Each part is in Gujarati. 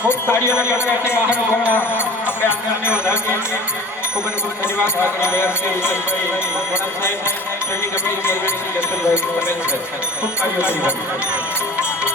ખૂબ તાળીઓ લગાવી મહાનુભાવના આપણે આંદોલનને વધાવીએ ખૂબ જ ખૂબ ધન્યવાદ મેયર શ્રી વિશેષભાઈ વડા સાહેબ training committee chairman Shri Darshanbhai Patel સાહેબ ખૂબ તાળીઓ લગાવી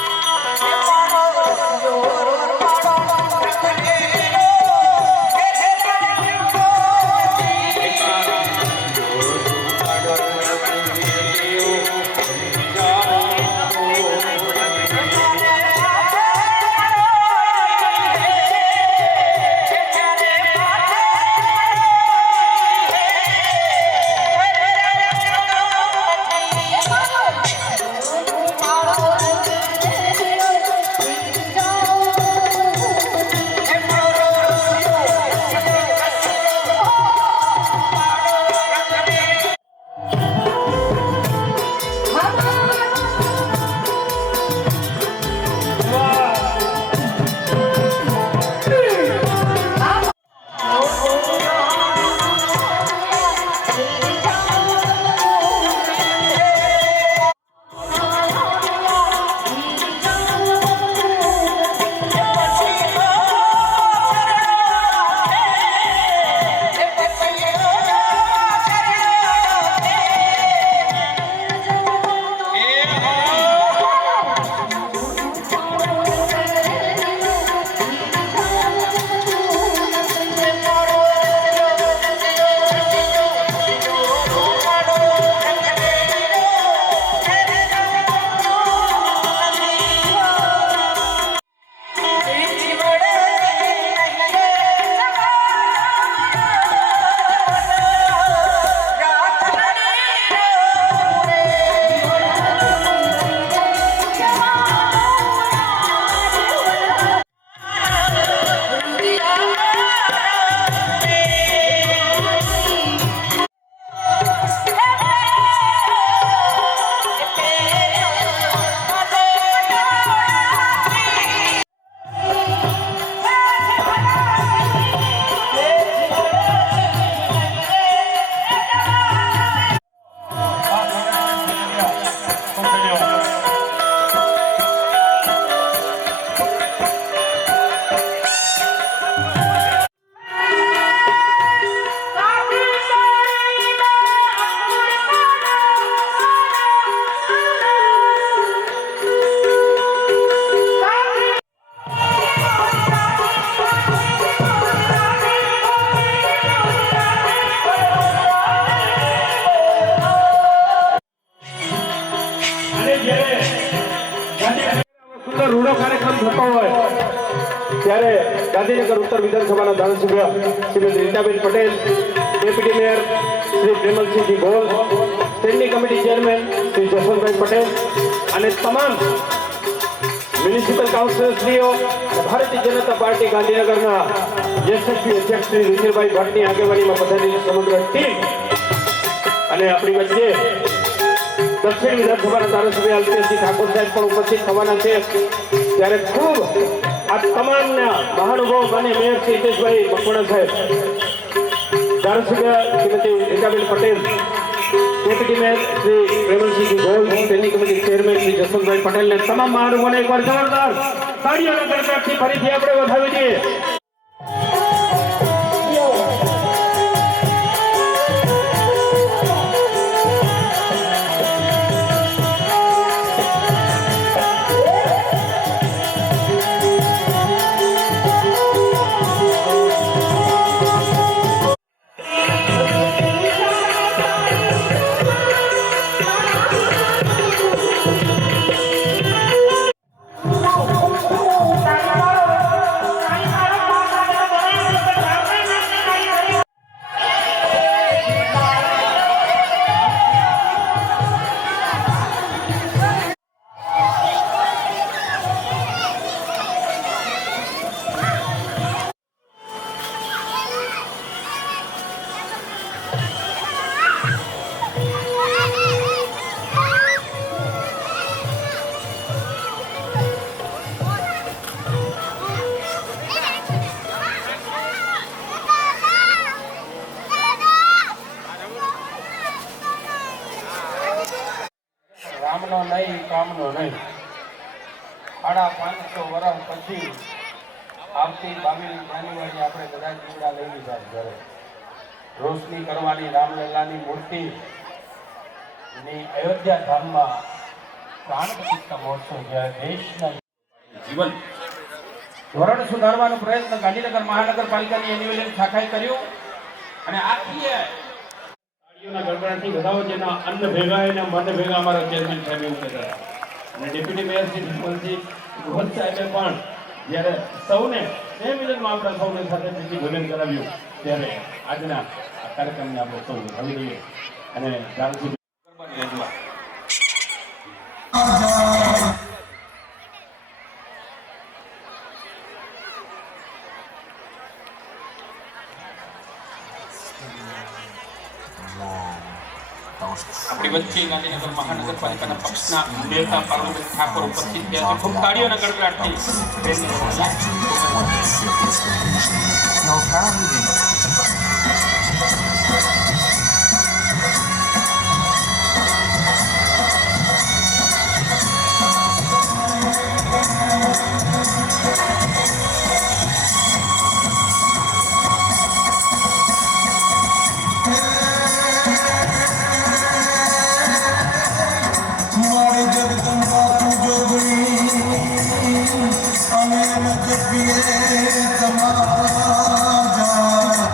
રૂડો કાર્યક્રમ થતો હોય ત્યારે ગાંધીનગર ઉત્તર વિધાનસભાના ધારાસભ્ય Shrimati Ritaben Patel, deputy mayor Shri Premalsinhji Gol, standing committee chairman Shri Jaswantbhai Patel અને તમામ મ્યુનિસિપલ કાઉન્સિલરશ્રીઓ, ભારતીય જનતા પાર્ટી ગાંધીનગરના યશસ્વી અધ્યક્ષ શ્રી ઋષિભાઈ ભટ્ટની આગેવાનીમાં પધારેલી સમગ્ર ટીમ અને આપણી વચ્ચે દક્ષિણ વિધાનસભાના ધારાસભ્ય અલ્પેશજી ઠાકોર સાહેબ પણ ઉપસ્થિત થવાના છે ત્યારે ખૂબ આ તમામના મહાનુભાવ અને મેયર શ્રી હિતેશભાઈ મકવાણા સાહેબ, ધારાસભ્ય Shrimati Ritaben Patel, deputy mayor Shri Premalsinhji Gol, standing committee chairman Shri Jaswantbhai પટેલને તમામ મહાનુભાવોને એકવાર જોરદાર તાળીઓના ગણગણાટથી ફરીથી આપણે વધાવી દઈએ. નામનો નહીં કામનો નહીં 550 વર્ષ પછી આવતી 22 જાન્યુઆરી આપણે બધા દીવડા લઈ લીધા ઘરે રોશની કરવાની રામલલ્લાની મૂર્તિ ની અયોધ્યા ધામમાં પ્રાણ પ્રતિષ્ઠા મહોત્સવ જ્યારે દેશના જીવન ધોરણ સુધારવાનો પ્રયત્ન ગાંધીનગર મહાનગરપાલિકાની એન્યુઅલ શાખાએ કર્યો અને આખી તાળીઓના ગડગડાટથી વધાવો જેના અન્ન ભેગા એના મન ભેગા અમારા ચેરમેન સાહેબ એવું કહેતા હતા અને ડેપ્યુટી મેયર શ્રી વિમલજી ગોહદ સાહેબે પણ જ્યારે સૌને એ મિલનમાં આપણા સૌને સાથે ભોજન કરાવ્યું ત્યારે આજના આ કાર્યક્રમને આપણે સૌ વધાવી દઈએ અને જાણશું આપણી વચ્ચે ગાંધીનગર મહાનગરપાલિકાના પક્ષના નેતા પાર્વતી ઠાકોર ઉપસ્થિત થયા છે ખૂબ તાળીઓના ગડગડાટથી Amen.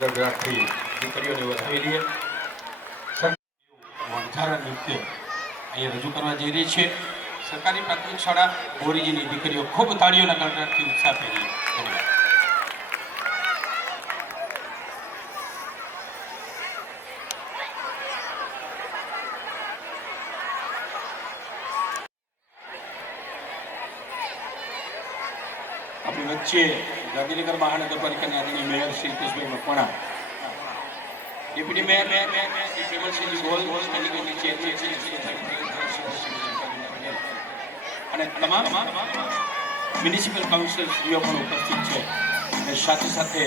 ગરગડાટથી દીકરીઓને વધાવી લઈએ. વણઝારા નૃત્ય અહીંયા રજૂ કરવા જઈ રહી છે સરકારી પ્રાથમિક શાળા બોરીજીની દીકરીઓ. ખૂબ તાળીઓના ગરગડાટથી ઉત્સાહ ફેરીએ. ધન્યવાદ. આપણી વચ્ચે ગાંધીનગર મહાનગરપાલિકાના આદરણીય mayor Shri Hiteshbhai Makwana, deputy mayor Shri Premalsinhji Gol, standing committee chairman Shri અને તમામ મ્યુનિસિપલ કાઉન્સિલર્સશ્રીઓ પણ ઉપસ્થિત છે. અને સાથે સાથે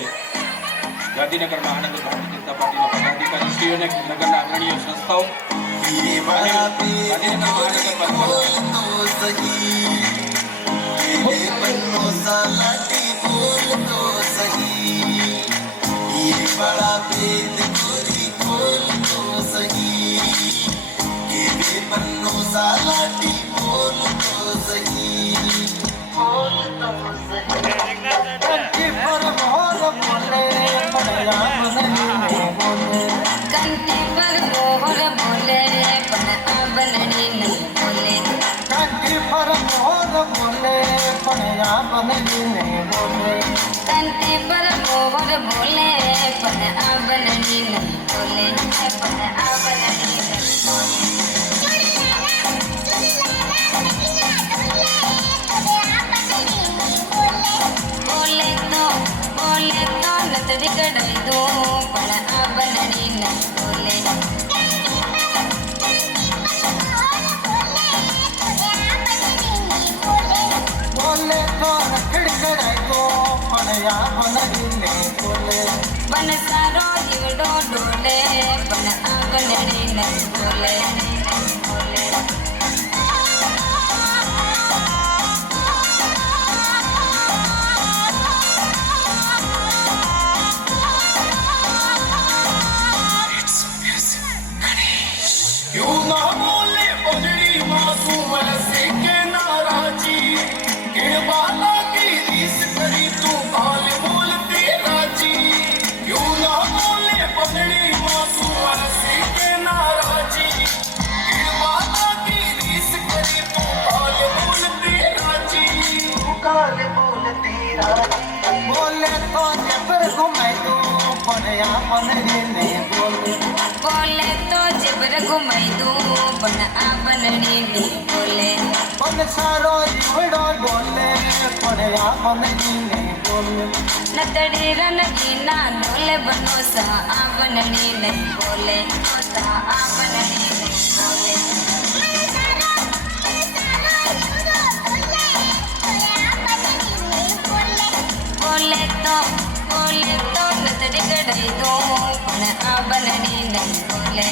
ગાંધીનગર મહાનગર ભારતીય જનતા પાર્ટીના પદાધિકારીશ્રીઓ અને નગરના અગ્રણીય સંસ્થાઓ ગાંધીનગર कंठी पर मोहर बोले पण आंबलड़ी नहीं बोले. कंठी पर मोर बोले पण आंबलड़ी नहीं बोले. कंठी पर मोहर बोले पण आंबलड़ी नहीं बोले. पण आंबलड़ी नहीं बोले. बोले तो नतड़ी कढ़ाई दो पण आंबलड़ी नहीं बोले. बोले तो खिड़खड़ाई दो पण आंबलड़ी नहीं बोले. बन सारो जीवड़ो डोले पण आंबलड़ी नहीं बोले. बोले क्यों ना बोले पगड़ी मासूम ऐसे के नाराजी. गिरबाला की रीस करी तू बाल बोलती राजी. क्यों ना बोले पगड़ी मासूम ऐसे के नाराजी. गिरबाला की रीस करी तू बाल बोलती राजी. काल बोलती राजी. बोले तो जबर घुमाई दो पर आपन नहीं बोले. बोले तो जबर घुमाई दू पण आंबलड़ी नहीं बोले. पण सारो जीवड़ो डोले पण आंबलड़ी नहीं बोले. नतड़ी रन की ना डोले बनो सा आंबलड़ी नहीं बोले. सा आंबलड़ी नहीं बोले. बोले तो नतड़ी कढ़ाई दो पण आंबलड़ी नहीं बोले.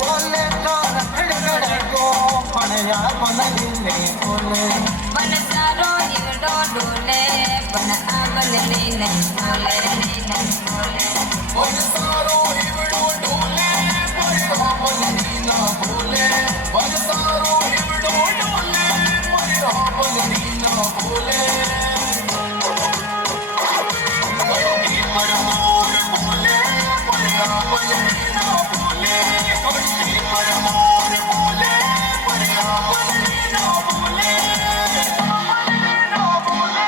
बोले तो खिड़खड़ाई दो पण आंबलड़ी नहीं बोले. बन सारो जीवड़ो डोले पण आंबलड़ी नहीं बोले. नहीं बोले. पण सारो जीवड़ो डोले पण आंबलड़ी ना बोले. पण सारो जीवड़ो डोले पण आंबलड़ी ना बोले. कंठी पर मोर बोले पण आंबलड़ी ना बोले. कंठी पर मोर बोले पण आंबलड़ी ना बोले. ना बोले.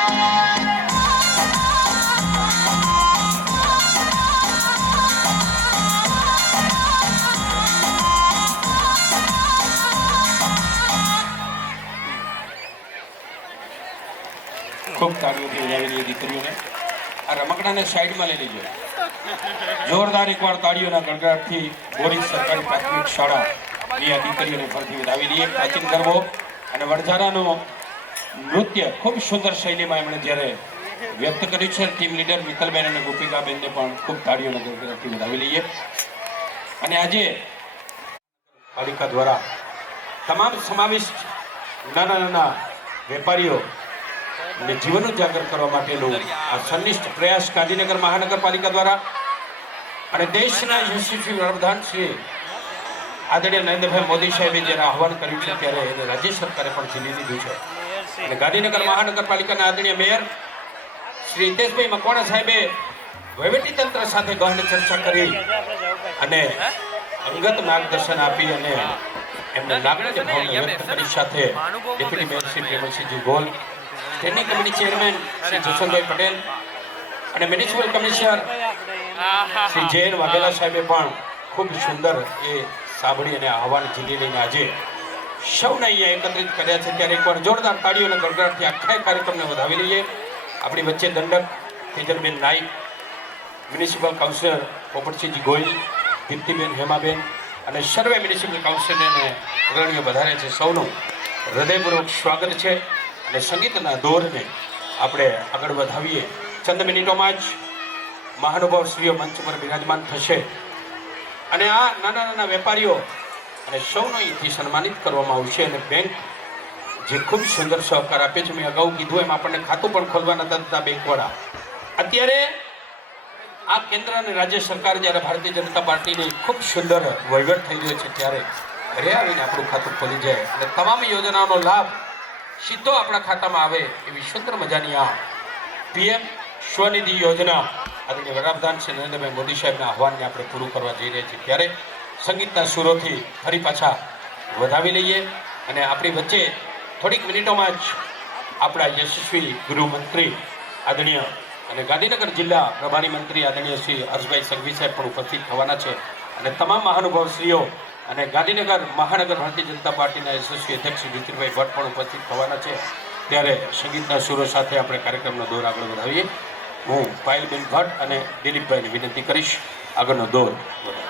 ખૂબ તાળીઓથી વધાવી લઈએ દીકરીઓને. આ રમકડાને સાઈડમાં લઈ લેજો. જોરદાર એકવાર તાળીઓના ગડગડાટથી બોરી સરકારી પ્રાથમિક શાળાની આ દીકરીઓને ફરીથી વધાવી લઈએ. પ્રાચીન ગરબો અને વણઝારાનું નૃત્ય ખૂબ સુંદર શૈલીમાં એમણે જ્યારે વ્યક્ત કર્યું છે. ટીમ લીડર મિત્તલબેન અને ગોપિકાબેનને પણ ખૂબ તાળીઓના ગડગડાટથી વધાવી લઈએ. અને આજે પાલિકા દ્વારા તમામ સમાવિષ્ટ નાના નાના વેપારીઓ અને જીવન ઉજાગર કરવા માટેનો આ સંનિષ્ઠ પ્રયાસ ગાંધીનગર મહાનગરપાલિકા દ્વારા અને દેશના યશસ્વી વડાપ્રધાન શ્રી આદરણીય નરેન્દ્રભાઈ મોદી સાહેબે જ્યારે આહવાન કર્યું છે ત્યારે એને રાજ્ય સરકારે પણ ઝીલી લીધું છે. અને ગાંધીનગર મહાનગરપાલિકાના આદરણીય મેયર શ્રી હિતેશભાઈ મકવાણા સાહેબે વહીવટી તંત્ર સાથે ગહન ચર્ચા કરી અને અંગત માર્ગદર્શન આપી અને એમને લાગણી ભાવને વ્યક્ત કરી. સાથે deputy mayor Shri Premalsinhji Gol, standing committee chairman Shri Jaswantbhai Patel અને મ્યુનિસિપલ કમિશનર શ્રી જયન વાઘેલા સાહેબે પણ ખૂબ સુંદર એ સાંભળી અને આહવાન ઝીલી લઈને આજે સૌને અહીંયા એકત્રિત કર્યા છે. ત્યારે એકવાર જોરદાર તાળીઓ અને ગડગડાટથી આખા કાર્યક્રમને વધાવી લઈએ. આપણી વચ્ચે દંડક તેજલબેન નાઈક, મ્યુનિસિપલ કાઉન્સિલર પોપટસિંહજી ગોહિલ, દીપ્તિબેન હેમાબેન અને સર્વે મ્યુનિસિપલ કાઉન્સિલરને અગ્રણીઓ વધારે છે. સૌનું હૃદયપૂર્વક સ્વાગત છે અને સંગીતના દોરને આપણે આગળ વધાવીએ. ચંદ મિનિટોમાં જ મહાનુભાવ શ્રીઓ મંચ પર બિરાજમાન થશે અને આ નાના નાના વેપારીઓ અને સૌનો અહીંથી સન્માનિત કરવામાં આવશે. અને બેંક જે ખૂબ સુંદર સહકાર આપે છે, મેં અગાઉ કીધું એમ આપણને ખાતું પણ ખોલવાના હતા બેંકવાળા. અત્યારે આ કેન્દ્ર અને રાજ્ય સરકાર જ્યારે ભારતીય જનતા પાર્ટીની ખૂબ સુંદર વહીવટ થઈ રહ્યો છે ત્યારે ઘરે આવીને આપણું ખાતું ખોલી જાય અને તમામ યોજનાઓનો લાભ સીધો આપણા ખાતામાં આવે એવી સુંદર મજાની આ પીએમ સ્વનિધિ યોજના આદરણીય વડાપ્રધાન શ્રી નરેન્દ્રભાઈ મોદી સાહેબના આહવાનને આપણે પૂરું કરવા જઈ રહ્યા છીએ. ત્યારે સંગીતના સુરોથી ફરી પાછા વધાવી લઈએ અને આપણી વચ્ચે થોડીક મિનિટોમાં જ આપણા યશસ્વી ગૃહમંત્રી આદરણીય અને ગાંધીનગર જિલ્લા પ્રભારી મંત્રી આદરણીય શ્રી હર્ષભાઈ સંઘવી સાહેબ પણ ઉપસ્થિત થવાના છે અને તમામ મહાનુભાવશ્રીઓ અને ગાંધીનગર મહાનગર ભારતીય જનતા પાર્ટીના યશસ્વી અધ્યક્ષ શ્રી નીતિનભાઈ ભટ્ટ પણ ઉપસ્થિત થવાના છે. ત્યારે સંગીતના સુરો સાથે આપણે કાર્યક્રમનો દોર આગળ વધાવીએ. હું પાયલબેન ભટ્ટ અને દિલીપભાઈને વિનંતી કરીશ આગળનો દોર વધાવો.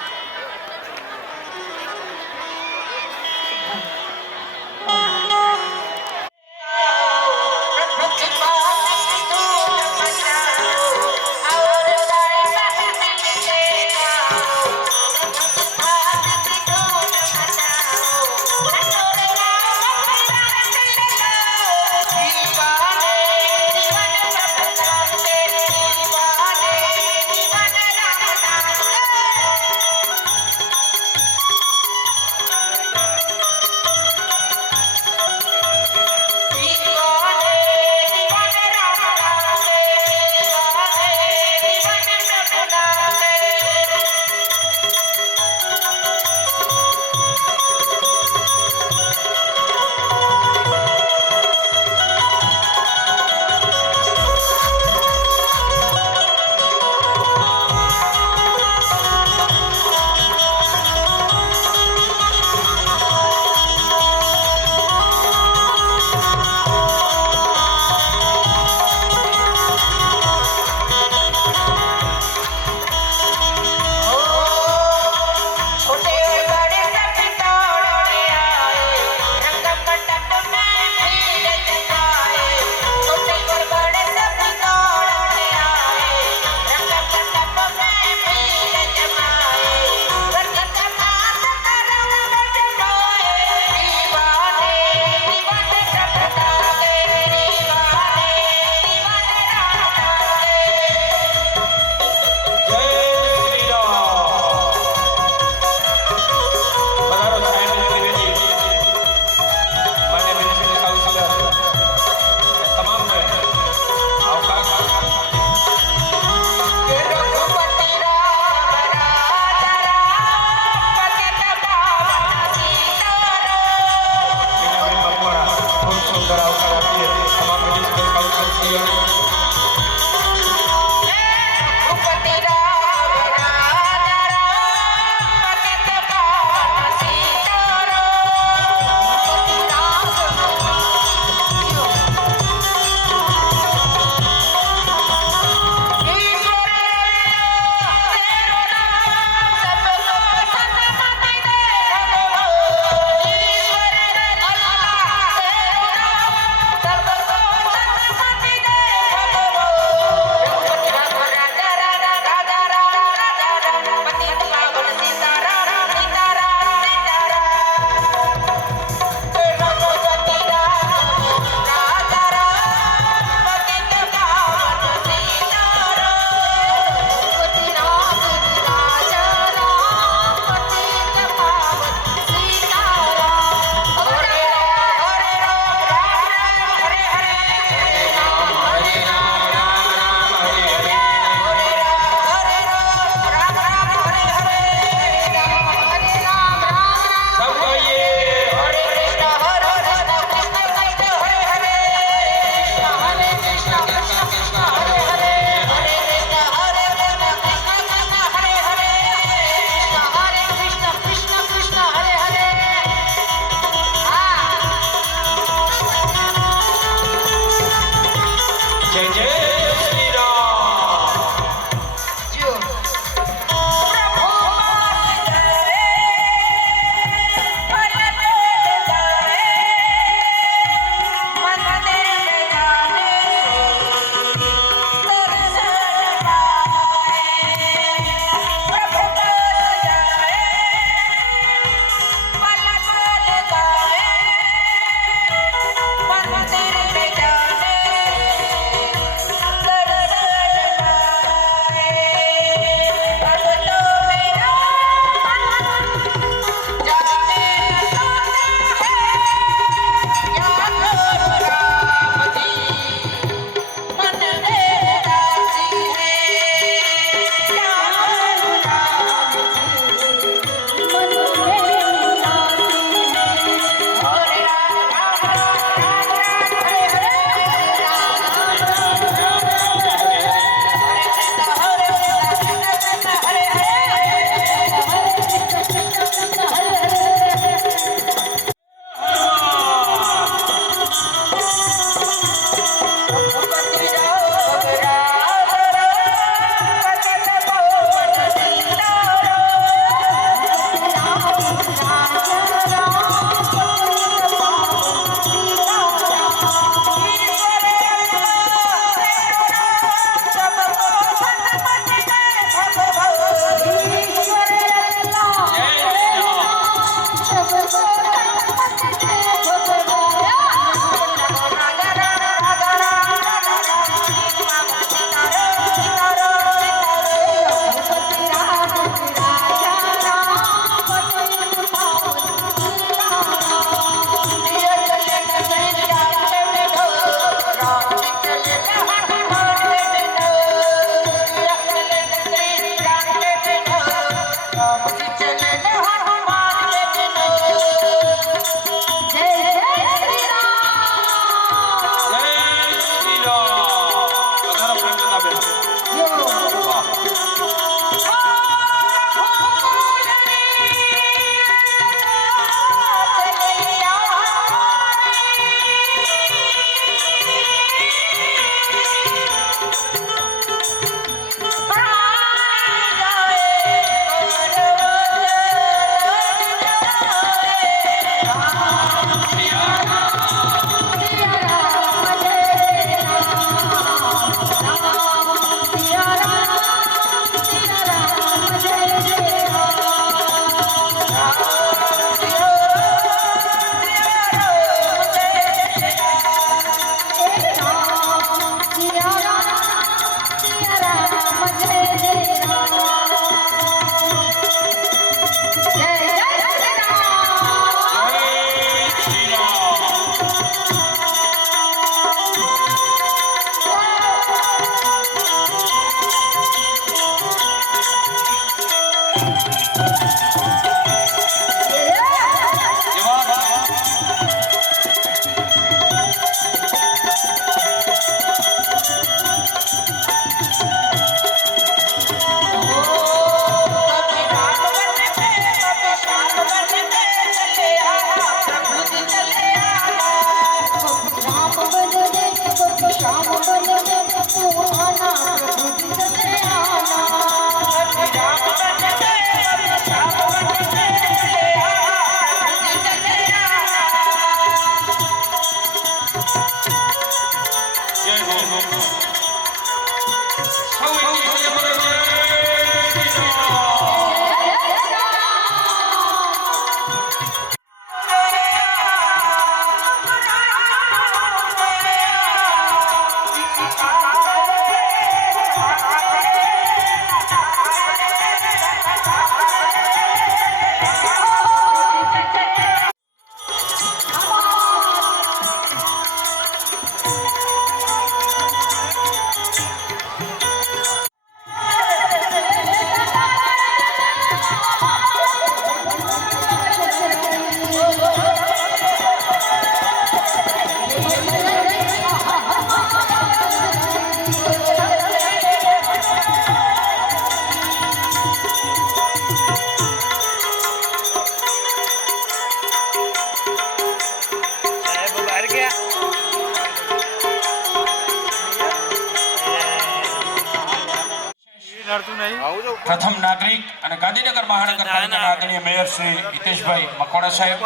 પ્રથમ નાગરિક અને ગાંધીનગર મહાનગરપાલિકાના આદરણીય મેયર શ્રી હિતેશભાઈ મકવાણા સાહેબ,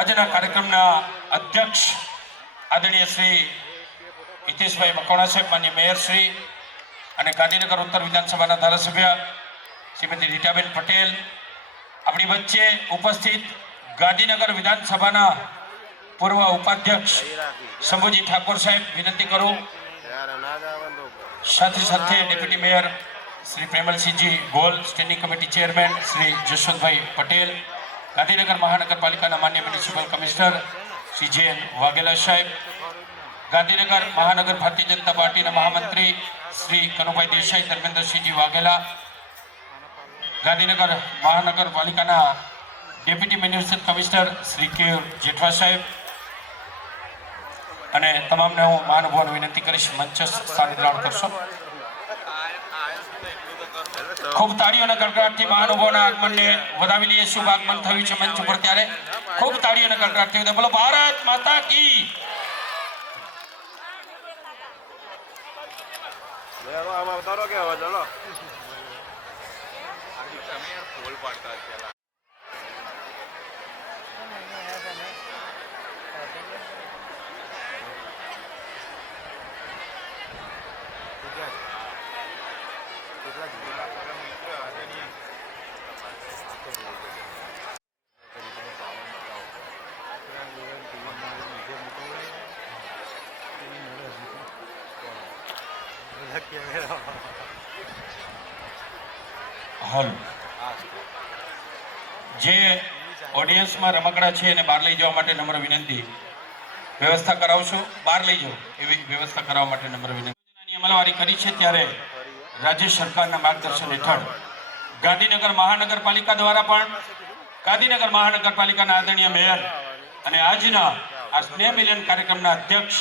આજના કાર્યક્રમના અધ્યક્ષ આદરણીય શ્રી હિતેશભાઈ મકવાણા સાહેબ, માન્ય મેયર શ્રી અને ગાંધીનગર ઉત્તર વિધાનસભાના ધારાસભ્ય શ્રીમતી રીટાબેન પટેલ, આપણી વચ્ચે ઉપસ્થિત ગાંધીનગર વિધાનસભાના પૂર્વ ઉપાધ્યક્ષ શંભુજી ઠાકોર સાહેબ, વિનંતી કરું. સાથે સાથે deputy mayor Shri Premalsinhji Gol, standing committee chairman Shri Jashwantbhai Patel, Gandhinagar મહાનગરપાલિકાના માન્ય municipal commissioner Shri J N. Vaghela સાહેબ, ગાંધીનગર મહાનગર ભારતીય જનતા પાર્ટીના મહામંત્રી શ્રી કનુભાઈ દેસાઈ, ધર્મેન્દ્રસિંહજી વાઘેલા, ગાંધીનગર મહાનગરપાલિકાના ડેપ્યુટી મ્યુનિસિપલ કમિશનર શ્રી કે જેઠવા સાહેબ અને તમામને હું મહાનુભાવોને વિનંતી કરીશ મંચ સ્થાને ગ્રહણ કરશો. ખૂબ તાળીઓના ગડગડાટથી મહાનુભાવોના આગમનને વધાવી લઈએ. શુભ આગમન થયું છે મંચ ઉપર, ત્યારે ખૂબ તાળીઓના ગડગડાટથી બોલો ભારત માતા કી. હાલ જે ઓડિયન્સમાં રમકડા છે એને બહાર લઈ જવા માટે નમ્ર વિનંતી. વ્યવસ્થા કરાવશો, બહાર લઈ જાઓ એવી વ્યવસ્થા કરાવવા માટે નમ્ર વિનંતી. અમલવારી કરી છે ત્યારે રાજ્ય સરકારના માર્ગદર્શન હેઠળ ગાંધીનગર મહાનગરપાલિકા દ્વારા પણ ગાંધીનગર મહાનગરપાલિકાના આદરણીય મેયર અને આજના આ સ્નેહ મિલન કાર્યક્રમના અધ્યક્ષ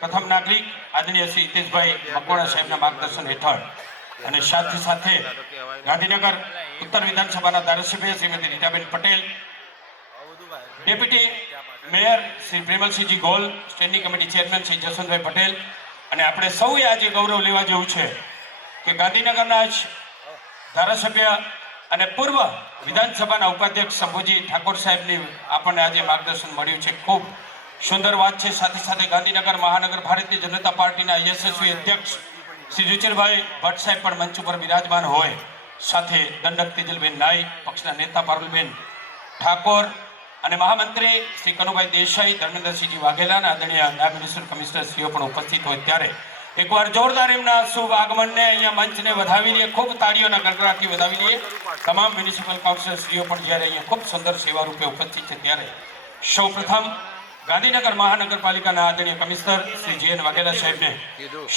પ્રથમ નાગરિક આદરણીય શ્રી હિતેશભાઈ મકવાણા સાહેબના માર્ગદર્શન હેઠળ અને સાથે સાથે ગાંધીનગર ઉત્તર વિધાનસભાના ધારાસભ્ય Shrimati Ritaben Patel, deputy mayor Shri Premalsinhji Gol, standing committee chairman Shri Jaswantbhai Patel અને આપણે સૌએ આજે ગૌરવ લેવા જેવું છે કે ગાંધીનગરના જ ધારાસભ્ય અને પૂર્વ વિધાનસભાના ઉપાધ્યક્ષ શંભુજી ઠાકોર સાહેબની આપણને આજે માર્ગદર્શન મળ્યું છે. ખૂબ સુંદર વાત છે. સાથે સાથે ગાંધીનગર મહાનગર ભારતીય જનતા પાર્ટીના યશસ્વી અધ્યક્ષ શ્રી રુચિરભાઈ ભટ્ટ સાહેબ પણ મંચ ઉપર બિરાજમાન હોય, સાથે દંડક તેજલબેન નાઈ, પક્ષના નેતા પારુલબેન ઠાકોર અને મહામંત્રી શ્રી કનુભાઈ દેસાઈ, ધર્મેન્દ્રસિંહજી વાઘેલા અને આદરણીય નાયબ મ્યુનિસિપલ કમિશનર શ્રીઓ પણ ઉપસ્થિત હોય, ત્યારે એકવાર જોરદાર એમના શુભ આગમનને અહીંયા મંચને વધાવી લઈએ. ખૂબ તાળીઓના ગડગડાટથી વધાવી લઈએ. તમામ મ્યુનિસિપલ કાઉન્સિલર શ્રીઓ પણ જ્યારે અહીંયા ખૂબ સુંદર સેવા રૂપે ઉપસ્થિત છે, ત્યારે સૌ પ્રથમ ગાંધીનગર મહાનગરપાલિકાના આદરણીય કમિશનર શ્રી જે.એન. વાઘેલા સાહેબને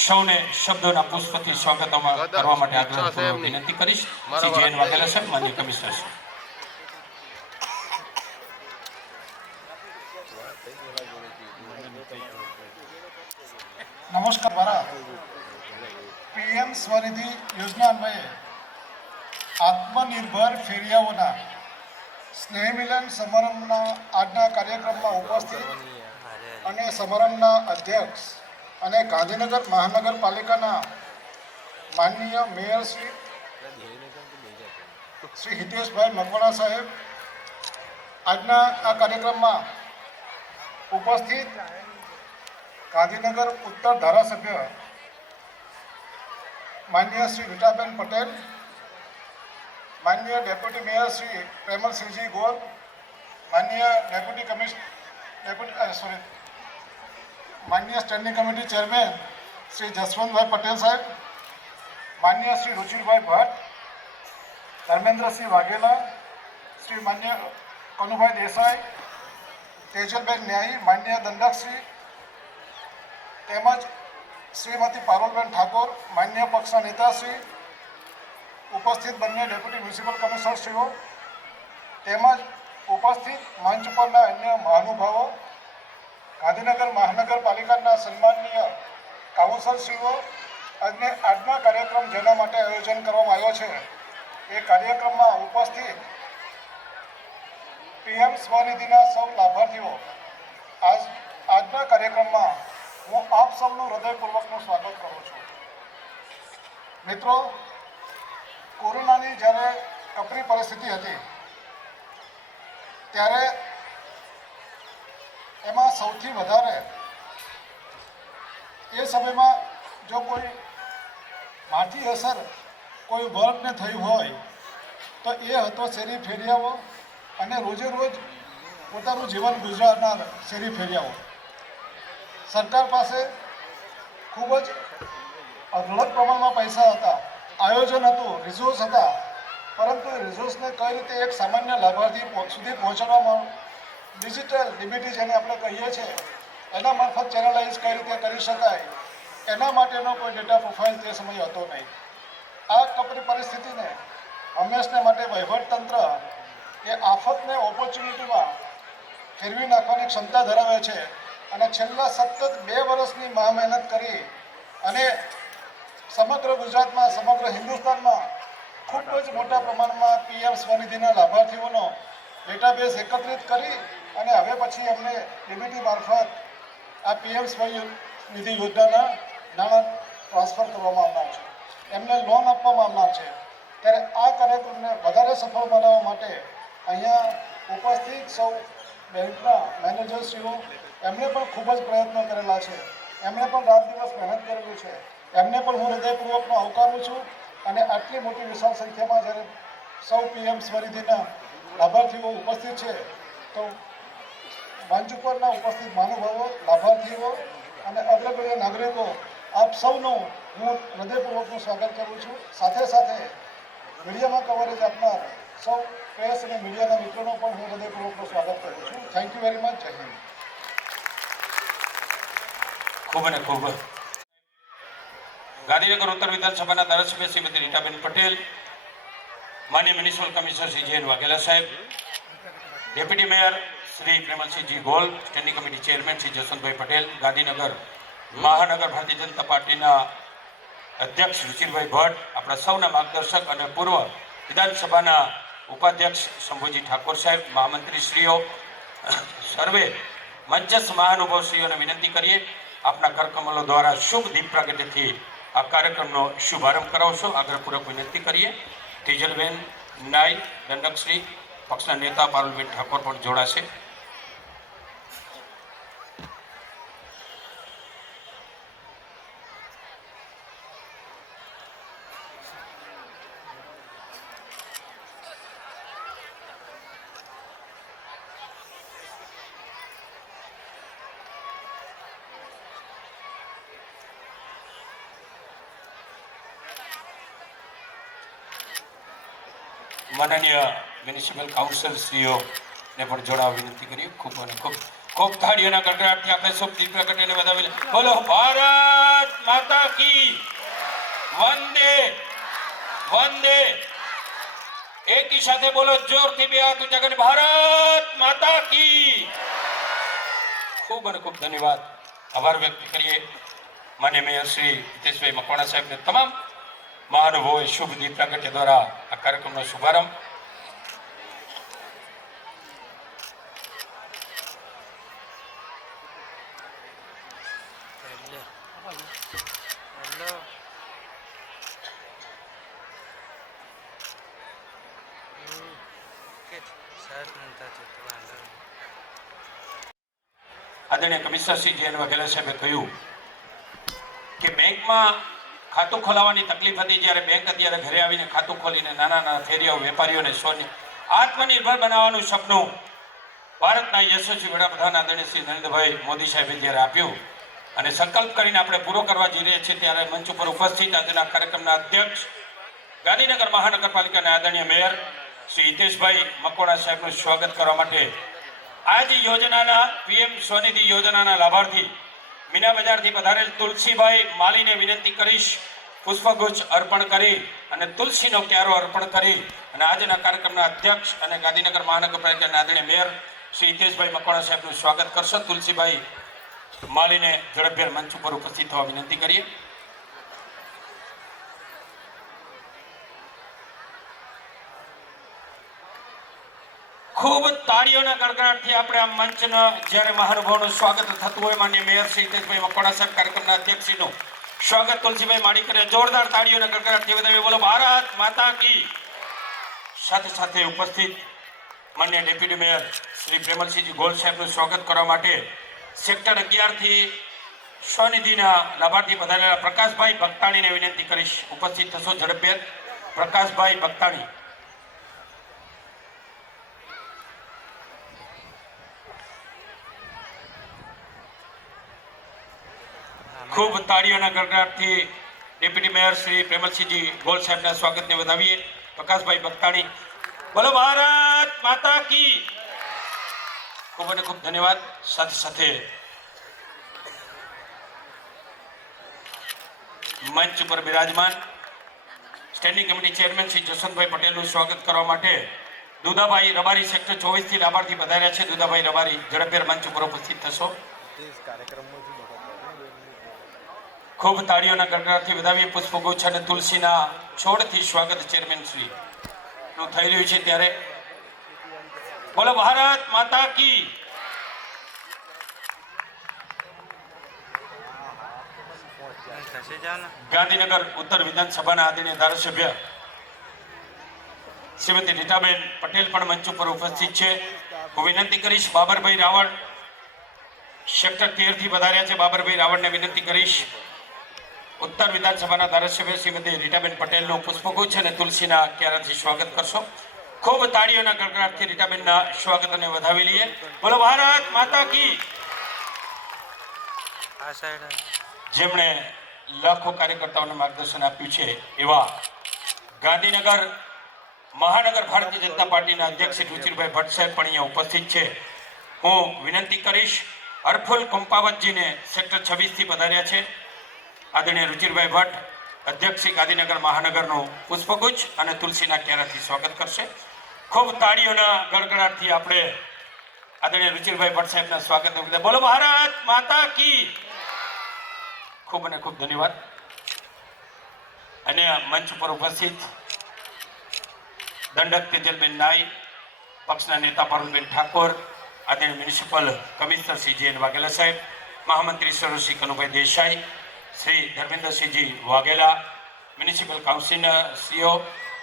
સૌને શબ્દોના પુષ્પથી સ્વાગત કરવા માટે આગ્રહપૂર્વક વિનંતી કરીશ. શ્રી જે.એન. વાઘેલા સાહેબ, માન્ય કમિશનર સાહેબ. નમસ્કાર. દ્વારા પીએમ સ્વનિધિ યોજના અન્વયે આત્મનિર્ભર ફેરિયાઓના સ્નેહ મિલન સમારંભના આજના કાર્યક્રમમાં ઉપસ્થિત અને સમારંભના અધ્યક્ષ અને ગાંધીનગર મહાનગરપાલિકાના માનનીય મેયર શ્રી હિતેશભાઈ મકવાણા સાહેબ, આજના આ કાર્યક્રમમાં ઉપસ્થિત ગાંધીનગર ઉત્તર ધારાસભ્ય માનનીય શ્રી રીટાબેન પટેલ, માનનીય deputy mayor Shri Premalsinhji goal, માનનીય માનનીય standing committee chairman Shri Jaswantbhai Patel સાહેબ, માનનીય શ્રી રુચિરભાઈ ભટ્ટ, ધર્મેન્દ્રસિંહ વાઘેલા, શ્રી માન્ય કનુભાઈ દેસાઈ, તેજલબેન ન્યાયી, માનનીય દંડકશ્રી તેમજ શ્રીમતી પારુલબેન ઠાકોર, માન્ય પક્ષના નેતાશ્રી, ઉપસ્થિત બંને ડેપ્યુટી મ્યુનિસિપલ કમિશનરશ્રીઓ તેમજ ઉપસ્થિત મંચ પરના અન્ય મહાનુભાવો, ગાંધીનગર મહાનગરપાલિકાના સન્માનનીય કાઉન્સિલરશ્રીઓ અને આજના કાર્યક્રમ જેના માટે આયોજન કરવામાં આવ્યો છે એ કાર્યક્રમમાં ઉપસ્થિત પીએમ સ્વનિધિના સૌ લાભાર્થીઓ, આજના કાર્યક્રમમાં હું આપ સૌનું હૃદયપૂર્વકનું સ્વાગત કરું છું. મિત્રો, કોરોનાની જ્યારે કપરી પરિસ્થિતિ હતી ત્યારે એમાં સૌથી વધારે એ સમયમાં જો કોઈ માઠી અસર કોઈ વર્ગને થઈ હોય તો એ હતો શેરી ફેરિયાઓ અને રોજે રોજ પોતાનું જીવન ગુજારનાર શેરી ફેરિયાઓ. સરકાર પાસે ખૂબ જ અઢળક પ્રમાણમાં પૈસા હતા, આયોજન હતું, રિસોર્સ હતા, પરંતુ એ રિસોર્સને કઈ રીતે એક સામાન્ય લાભાર્થી સુધી પહોંચાડવામાં ડિજિટલ ડીબીટી જેને આપણે કહીએ છીએ એના મારફત ચેનલાઇઝ કઈ રીતે કરી શકાય એના માટેનો કોઈ ડેટા પ્રોફાઇલ તે સમયે હતો નહીં. આ કપરી પરિસ્થિતિને હંમેશને માટે વહીવટતંત્ર એ આફતને ઓપોર્ચ્યુનિટીમાં ફેરવી નાખવાની ક્ષમતા ધરાવે છે અને છેલ્લા સતત 2 વર્ષની મહેનત કરી અને સમગ્ર ગુજરાતમાં, સમગ્ર હિન્દુસ્તાનમાં ખૂબ જ મોટા પ્રમાણમાં પીએમ સ્વનિધિના લાભાર્થીઓનો ડેટાબેઝ એકત્રિત કરી અને હવે પછી એમને ડીબીટી મારફત આ પીએમ સ્વનિધિ યોજનાના નાણાં ટ્રાન્સફર કરવામાં આવનાર છે, એમને લોન આપવામાં આવનાર છે. ત્યારે આ કાર્યક્રમને વધારે સફળ બનાવવા માટે અહીંયા ઉપસ્થિત સૌ બેંકના મેનેજરશ્રીઓ એમણે પણ ખૂબ જ પ્રયત્નો કરેલા છે, એમણે પણ રાત દિવસ મહેનત કરેલી છે, એમને પણ હું હૃદયપૂર્વકનો આવકારું છું. અને આટલી મોટી વિશાળ સંખ્યામાં જ્યારે સૌ પીએમ સ્વનિધિના લાભાર્થીઓ ઉપસ્થિત છે તો મંચ ઉપરના ઉપસ્થિત મહાનુભાવો, લાભાર્થીઓ અને અગ્રગણ્ય નાગરિકો, આપ સૌનું હું હૃદયપૂર્વકનું સ્વાગત કરું છું. સાથે સાથે મીડિયામાં કવરેજ આપનાર સૌ પ્રેસ અને મીડિયાના મિત્રોનો પણ હું હૃદયપૂર્વકનું સ્વાગત કરું છું. Thank you very much. જય હિન્દ. ખૂબ અને ખૂબ ગાંધીનગર ઉત્તર વિધાનસભાના ધારાસભ્ય શ્રીમતી રીટાબેન પટેલ, માનનીય municipal commissioner Shri J N. Vaghela સાહેબ, deputy mayor Shri Premalsinhji Gol, standing committee chairman Shri Jaswantbhai Patel, Gandhinagar મહાનગર ભારતીય જનતા પાર્ટીના અધ્યક્ષ રુચિરભાઈ ભટ્ટ, આપણા સૌના માર્ગદર્શક અને પૂર્વ વિધાનસભાના ઉપાધ્યક્ષ શંભુજી ઠાકોર સાહેબ, મહામંત્રીશ્રીઓ, સર્વે મંચસ્થ મહાનુભાવશ્રીઓને વિનંતી કરીએ આપના કરકમલો દ્વારા શુભ દીપ પ્રાગટ્યથી આ કાર્યક્રમનો શુભારંભ કરાવશો. આગ્રહપૂર્વક વિનંતી કરીએ. તેજલબેન નાઈ, દંડકશ્રી, પક્ષના નેતા પારુલબેન ઠાકોર પણ જોડાશે. માનનીય મ્યુનિસિપલ કાઉન્સિલશ્રીઓને પણ જોડાવા વિનંતી કરીએ. ખૂબ અને ખૂબ તાળીઓના ગડગડાટથી આપણે શુભ દીપ પ્રગટ્યને વધાવી. બોલો ભારત માતા કી વંદે વંદે. એકી સાથે બોલો જોરથી, બે હાથ ઊંચા કરીને ભારત માતા કી. ખૂબ અને ખૂબ ધન્યવાદ, આભાર વ્યક્ત કરીએ માનનીય મેયર શ્રી હિતેશભાઈ મકવાણા સાહેબને, તમામ મહાનુભાવોએ શુભ દીપ પ્રાગટ્ય દ્વારા આ કાર્યક્રમનો શુભારંભ. આદરણીય કમિશનર શ્રી જે.એન. વાઘેલા સાહેબે કહ્યું કે બેંકમાં ખાતું ખોલાવવાની તકલીફ હતી, જ્યારે બેંક અત્યારે ઘરે આવીને ખાતું ખોલીને નાના ફેરિયાઓ, વેપારીઓને આત્મનિર્ભર બનાવવાનું સપનું ભારતના યશસ્વી વડાપ્રધાન આદરણીય શ્રી નરેન્દ્રભાઈ મોદી સાહેબે જ્યારે આપ્યું અને સંકલ્પ કરીને આપણે પૂરો કરવા જઈ રહ્યા છીએ, ત્યારે મંચ ઉપર ઉપસ્થિત આજના કાર્યક્રમના અધ્યક્ષ, ગાંધીનગર મહાનગરપાલિકાના આદરણીય મેયર શ્રી હિતેશભાઈ મકવાણા સાહેબનું સ્વાગત કરવા માટે આ જ યોજનાના પીએમ સ્વનિધિ યોજનાના લાભાર્થી મીના બજારથી પધારેલ તુલસીભાઈ માલીને વિનંતી કરીશ પુષ્પગુચ્છ અર્પણ કરી અને તુલસીનો ક્યારો અર્પણ કરી અને આજના કાર્યક્રમના અધ્યક્ષ અને ગાંધીનગર મહાનગરપાલિકાના આદરણીય મેયર શ્રી હિતેશભાઈ મકવાણા સાહેબનું સ્વાગત કરશો. તુલસીભાઈ માલીને ઝડપભેર મંચ ઉપર ઉપસ્થિત થવા વિનંતી કરીએ. ખૂબ તાળીઓના ગડગડાટથી આપણે આ મંચના જ્યારે મહાનુભાવનું સ્વાગત થતું હોય, માનનીય મેયર શ્રી હિતેશભાઈ મકવાણા સાહેબ, કાર્યક્રમના અધ્યક્ષશ્રીનું સ્વાગત તુલસીભાઈ માડી કરે જોરદાર તાળીઓના ગડગડાટથી વધાવી બોલો ભારત માતા કી. સાથે સાથે ઉપસ્થિત માન્ય deputy mayor Shri Premalsinhji goal સાહેબનું સ્વાગત કરવા માટે સેક્ટર 11 થી સ્વનિધિના લાભાર્થી પધારેલા પ્રકાશભાઈ ભક્તાણીને વિનંતી કરીશ ઉપસ્થિત થશો ઝડપભેર. પ્રકાશભાઈ ભક્તાણી. ખૂબ તાળીઓના ગડગડાટથી deputy mayor Shri Premalsinhji goal સાહેબના સ્વાગતને વધાવીએ. પ્રકાશભાઈ ભક્તાણી બોલો ભારત માતા કી. ખૂબ અને ખૂબ ધન્યવાદ. સાથે સાથે મંચ ઉપર બિરાજમાન standing committee chairman Shri Jaswantbhai પટેલનું સ્વાગત કરવા માટે દુદાભાઈ રબારી સેક્ટર 24 થી લાભાર્થી પધાર્યા છે. દુદાભાઈ રબારી ઝડપભેર મંચ ઉપર ઉપસ્થિત થશો. ખૂબ તાળીઓના ગડગડાટથી વધાવીએ. પુષ્પગુચ્છ અને તુલસીના છોડથી સ્વાગત ચેરમેન શ્રી નું થઈ રહ્યું છે ત્યારે બોલો ભારત માતા કી. ગાંધીનગર ઉત્તર વિધાનસભાના આદરણીય ધારાસભ્ય શ્રીમતી રીટાબેન પટેલ પણ મંચ ઉપર ઉપસ્થિત છે. હું વિનંતી કરીશ બાબરભાઈ રાવળ સેક્ટર 13 થી વધાર્યા છે. બાબરભાઈ રાવળને વિનંતી કરીશ ઉત્તર વિધાનસભાના ધારાસભ્ય શ્રીમતી રીટાબેન પટેલનું પુષ્પગુચ્છ અને તુલસીના ક્યારાથી સ્વાગત કરશો. ખૂબ તાળીઓના ગડગડાટથી રીટાબેનના સ્વાગતને વધાવી લઈએ. બોલો ભારત માતા કી. જેમણે લાખો કાર્યકર્તાઓને માર્ગદર્શન આપ્યું છે એવા ગાંધીનગર મહાનગર ભારતીય જનતા પાર્ટીના અધ્યક્ષ રુચિરભાઈ ભટ્ટ સાહેબ પણ અહીંયા ઉપસ્થિત છે. હું વિનંતી કરીશ હરફુલ કંપાવતજીને સેક્ટર 26 થી પધાર્યા છે. આદરણીય રુચિરભાઈ ભટ્ટ અધ્યક્ષ શ્રી ગાંધીનગર મહાનગરનું પુષ્પગુચ્છ અને તુલસીના ક્યારાથી સ્વાગત કરશે. ખૂબ તાળીઓના ગડગડાટથી આપણે આદરણીય રુચિરભાઈ ભટ્ટ સાહેબના સ્વાગતને વિદાય. બોલો ભારત માતા કી. ખૂબ અને ખૂબ ધન્યવાદ. અને મંચ પર ઉપસ્થિત દંડક તેજલબેન નાઈ, પક્ષના નેતા પારુલબેન ઠાકોર, આદરણીય મ્યુનિસિપલ કમિશનર શ્રી જે વાઘેલા સાહેબ, મહામંત્રી શ્રી કનુભાઈ દેસાઈ, શ્રી ધર્મેન્દ્રસિંહજી વાઘેલા, મ્યુનિસિપલ કાઉન્સિલરશ્રીઓ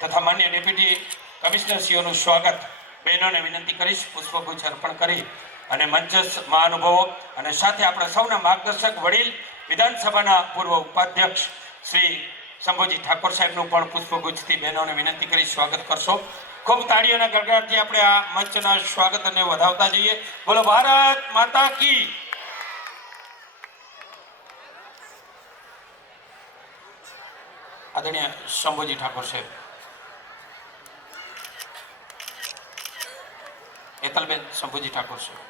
તથા માન્ય ડેપ્યુટી કમિશનરશ્રીઓનું સ્વાગત બહેનોને વિનંતી કરીશ પુષ્પગુચ્છ અર્પણ કરી અને મંચસ્થ મહાનુભાવો અને સાથે આપણા સૌના માર્ગદર્શક વડીલ વિધાનસભાના પૂર્વ ઉપાધ્યક્ષ શ્રી શંભુજી ઠાકોર સાહેબનું પણ પુષ્પગુચ્છથી બહેનોને વિનંતી કરી સ્વાગત કરશો. ખૂબ તાળીઓના ગડગડાટથી આપણે આ મંચના સ્વાગતને વધાવતા જઈએ. બોલો ભારત માતા કી. આદરણીય શંભુજી ઠાકોર સાહેબ, હેતલબેન શંભુજી ઠાકોર સાહેબ,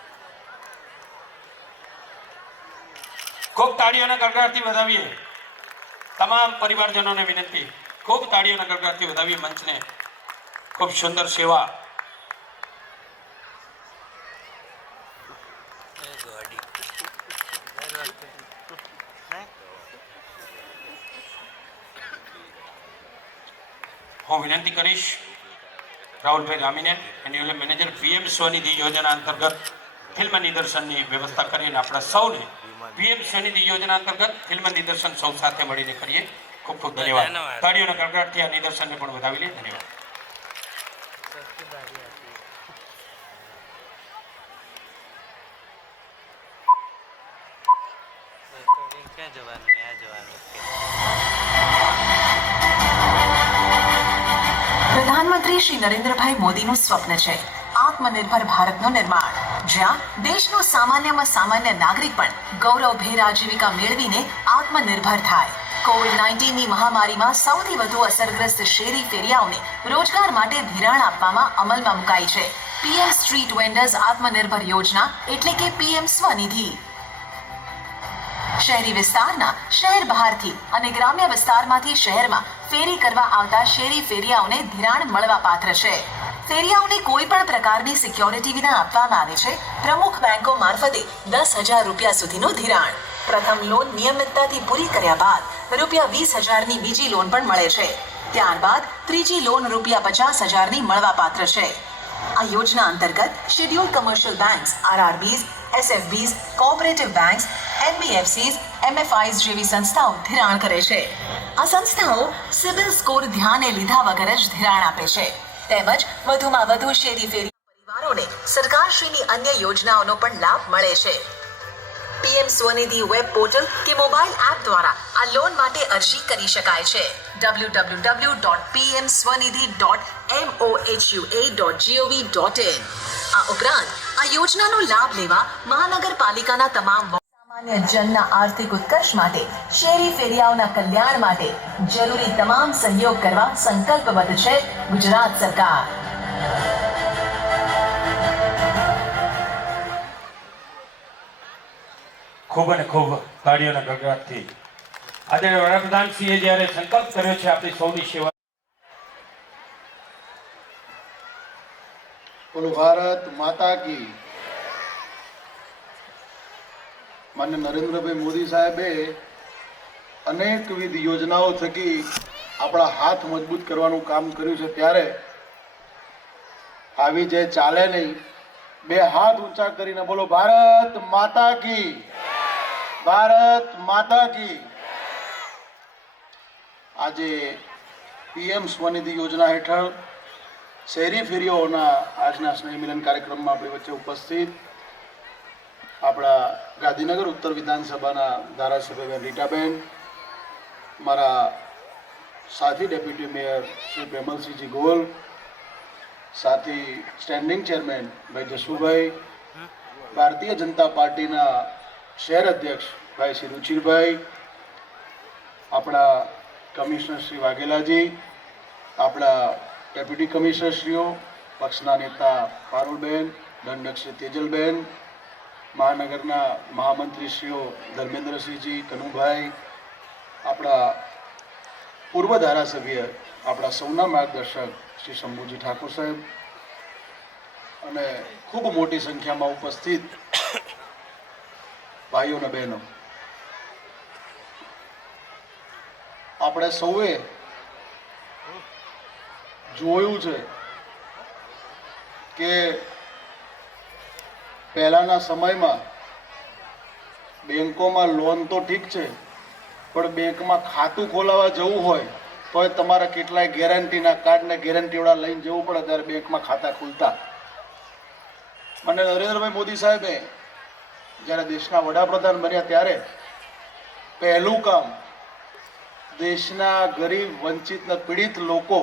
ખૂબ તાળીઓના ગડગડાટથી વધાવીએ. તમામ પરિવારજનોને વિનંતી ખૂબ તાળીઓના ગડગડાટથી વધાવીએ મંચને. ખૂબ સુંદર સેવા હું વિનંતી કરીશ રાહુલભાઈ ગામીને એન્યુઅલ મેનેજર PM સ્વનિધિ યોજના અંતર્ગત ફિલ્મ નિદર્શનની વ્યવસ્થા કરીને આપણા સૌને PM સ્વનિધિ યોજના અંતર્ગત ફિલ્મ નિદર્શન સૌ સાથે મળીને કરીએ. ખૂબ ખૂબ ધન્યવાદ. તાળીઓના ગડગડાટથી આ નિદર્શનને પણ વધાવી લે. ધન્યવાદ. પ્રધાનમંત્રી શ્રી નરેન્દ્રભાઈ મોદીનું સ્વપ્ન છે આત્મનિર્ભર ભારતનું નિર્માણ, જ્યાં દેશનો સામાન્યમાં સામાન્ય નાગરિક પણ ગૌરવભેર આજીવિકા મેળવીને આત્મનિર્ભર થાય. કોવિડ-19ની મહામારીમાં સૌથી વધુ અસરગ્રસ્ત શેરી ફેરિયાઓને રોજગાર માટે ધિરાણ આપવામાં અમલમાં મુકાઈ છે PM સ્ટ્રીટ વેન્ડર્સ આત્મનિર્ભર યોજના એટલે કે PM સ્વનિધિ. શહેરી વિસ્તારના શહેર બહારથી અને ગ્રામ્ય વિસ્તારમાંથી શહેરમાં ફેરી કરવા આવતા શેરી ફેરિયાઓને ધિરાણ મળવા પાત્ર છે. ફેરિયાઓને કોઈ પણ પ્રકારની સિક્યોરિટી વિના આપવામાં આવે છે પ્રમુખ બેંકો મારફતે 10,000 રૂપિયા સુધીનું ધિરાણ. પ્રથમ લોન નિયમિતતાથી પૂરી કર્યા બાદ રૂપિયા 20,000ની બીજી લોન પણ મળે છે. ત્યારબાદ ત્રીજી લોન રૂપિયા 50,000ની મળવા પાત્ર છે. આ યોજના અંતર્ગત scheduled commercial banks RRBs SFBs, cooperative banks, NBFCs, MFIs જેવી સંસ્થાઓ ધિરાણ કરે છે. આ સંસ્થાઓ સિબિલ સ્કોર ધ્યાને લીધા વગર જ ધિરાણ આપે છે. તેમજ વધુમાં વધુ શેરી ફેરી પરિવારોને સરકારશ્રીની અન્ય યોજનાઓનો પણ લાભ મળે છે. PM સ્વનિધિ વેબ પોર્ટલ કે મોબાઈલ એપ દ્વારા આ લોન માટે અરજી કરી શકાય છે. www.pmswanidhi.mohua.gov.in. આ ઉપરાંત આ યોજનાનો લાભ લેવા મહાનગરપાલિકાના તમામ સામાન્ય જનના આર્થિક ઉત્કર્ષ માટે, શેરી ફેરિયાઓના કલ્યાણ માટે જરૂરી તમામ સહયોગ કરવા સંકલ્પબદ્ધ છે ગુજરાત સરકાર. ખૂબ અને ખૂબ તાળીઓના ગગડાટથી આજે વડાપ્રધાનશ્રીએ જ્યારે સંકલ્પ કર્યો છે આપણી સૌની સેવા. બોલો ભારત માતા કી. માન્ય નરેન્દ્રભાઈ મોદી સાહેબે અનેકવિધ યોજનાઓ થકી આપણા હાથ મજબૂત કરવાનું કામ કર્યું છે. ત્યારે આવી જે ચાલે નહીં, બે હાથ ઊંચા કરીને બોલો ભારત માતા કી, ભારત માતા કી. આજે PM સ્વનિધિ યોજના હેઠળ શહેરી ફેરીઓના આજના સ્નેહ મિલન કાર્યક્રમમાં આપણી વચ્ચે ઉપસ્થિત આપણા ગાંધીનગર ઉત્તર વિધાનસભાના ધારાસભ્ય બેન રીટાબેન, મારા સાથી deputy mayor Shri Premalsinhji goal, સાથી સ્ટેન્ડિંગ ચેરમેન ભાઈ જશુભાઈ, ભારતીય જનતા પાર્ટીના શહેર અધ્યક્ષ ભાઈ શ્રી રુચિરભાઈ, આપણા કમિશનર શ્રી વાઘેલાજી, આપણા ડેપ્યુટી કમિશનરશ્રીઓ, પક્ષના નેતા પારુલબેન, દંડક શ્રી તેજલબેન, મહાનગરના મહામંત્રીશ્રીઓ ધર્મેન્દ્રસિંહજી, કનુભાઈ, આપણા પૂર્વ ધારાસભ્ય, આપણા સૌના માર્ગદર્શક શ્રી શંભુજી ઠાકોર સાહેબ અને ખૂબ મોટી સંખ્યામાં ઉપસ્થિત ભાઈઓ અને બહેનો, આપણે સૌએ જોયું છે કે પહેલાના સમયમાં બેંકોમાં લોન તો ઠીક છે, પણ બેંકમાં ખાતું ખોલાવવા જવું હોય તો તમારે કેટલાય ગેરંટીના કાર્ડ ને ગેરંટીવાળા લઈને જવું પડે ત્યારે બેંકમાં ખાતા ખુલતા. મને નરેન્દ્રભાઈ મોદી સાહેબે જ્યારે દેશના વડાપ્રધાન બન્યા ત્યારે પહેલું કામ દેશના ગરીબ, વંચિત ને પીડિત લોકો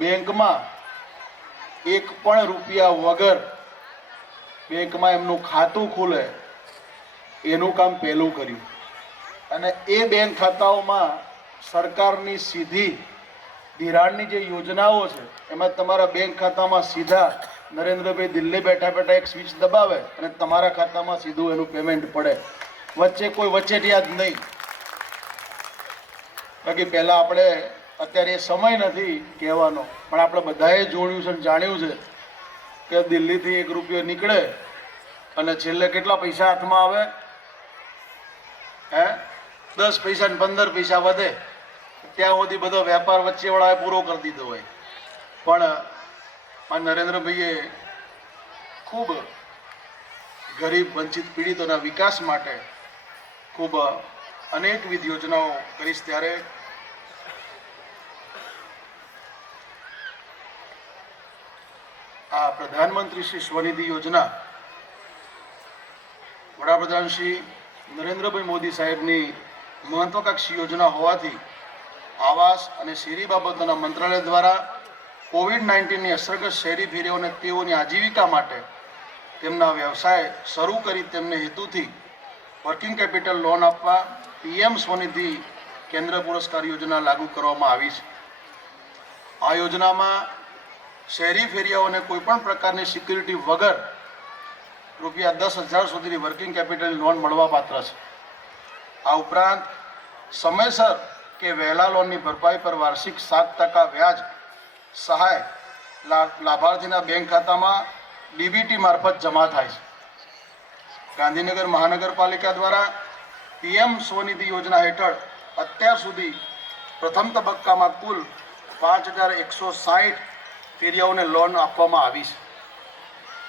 બેંકમાં એક પણ રૂપિયા વગર બેંકમાં એમનું ખાતું ખુલે એનું કામ પહેલું કર્યું. અને એ બેંક ખાતાઓમાં સરકારની સીધી ધિરાણની જે યોજનાઓ છે એમાં તમારા બેંક ખાતામાં સીધા નરેન્દ્રભાઈ દિલ્હી બેઠા બેઠા એક સ્વિચ દબાવે અને તમારા ખાતામાં સીધું એનું પેમેન્ટ પડે. વચ્ચે કોઈ વચેટિયા જ નહીં. બાકી પહેલાં આપણે, અત્યારે એ સમય નથી કહેવાનો, પણ આપણે બધાએ જોયું છે અને જાણ્યું છે કે દિલ્હીથી એક રૂપિયો નીકળે અને છેલ્લે કેટલા પૈસા હાથમાં આવે? 10 પૈસા ને 15 પૈસા વધે. ત્યાં સુધી બધો વેપાર વચ્ચેવાળાએ પૂરો કરી દીધો હોય. પણ નરેન્દ્રભાઈએ ખૂબ ગરીબ, વંચિત, પીડિતોના વિકાસ માટે ખૂબ અનેકવિધ યોજનાઓ કરીશ. ત્યારે આ પ્રધાનમંત્રી શ્રી સ્વનિધિ યોજના વડાપ્રધાન શ્રી નરેન્દ્રભાઈ મોદી સાહેબની મહત્વાકાંક્ષી યોજના હોવાથી આવાસ અને શહેરી બાબતોના મંત્રાલય દ્વારા COVID-19ની અસરગ્રસ્ત શહેરી ફેરીઓને તેઓની આજીવિકા માટે તેમના વ્યવસાય શરૂ કરી તેમને હેતુથી વર્કિંગ કેપિટલ લોન આપવા PM સ્વનિધિ કેન્દ્ર પુરસ્કાર યોજના લાગુ કરવામાં આવી છે. આ યોજનામાં શહેરી ફેરીઓને કોઈપણ પ્રકારની સિક્યુરિટી વગર રૂપિયા 10,000 સુધીની વર્કિંગ કેપિટલ લોન મળવાપાત્ર છે. આ ઉપરાંત સમયસર કે વહેલા લોનની ભરપાઈ પર વાર્ષિક 7% વ્યાજ સહાય લાભાર્થીના બેંક ખાતામાં DBT મારફત જમા થાય છે. ગાંધીનગર મહાનગરપાલિકા દ્વારા PM સ્વનિધિ યોજના હેઠળ અત્યાર સુધી પ્રથમ તબક્કામાં કુલ 5,160 ફેરીઓને લોન આપવામાં આવી છે.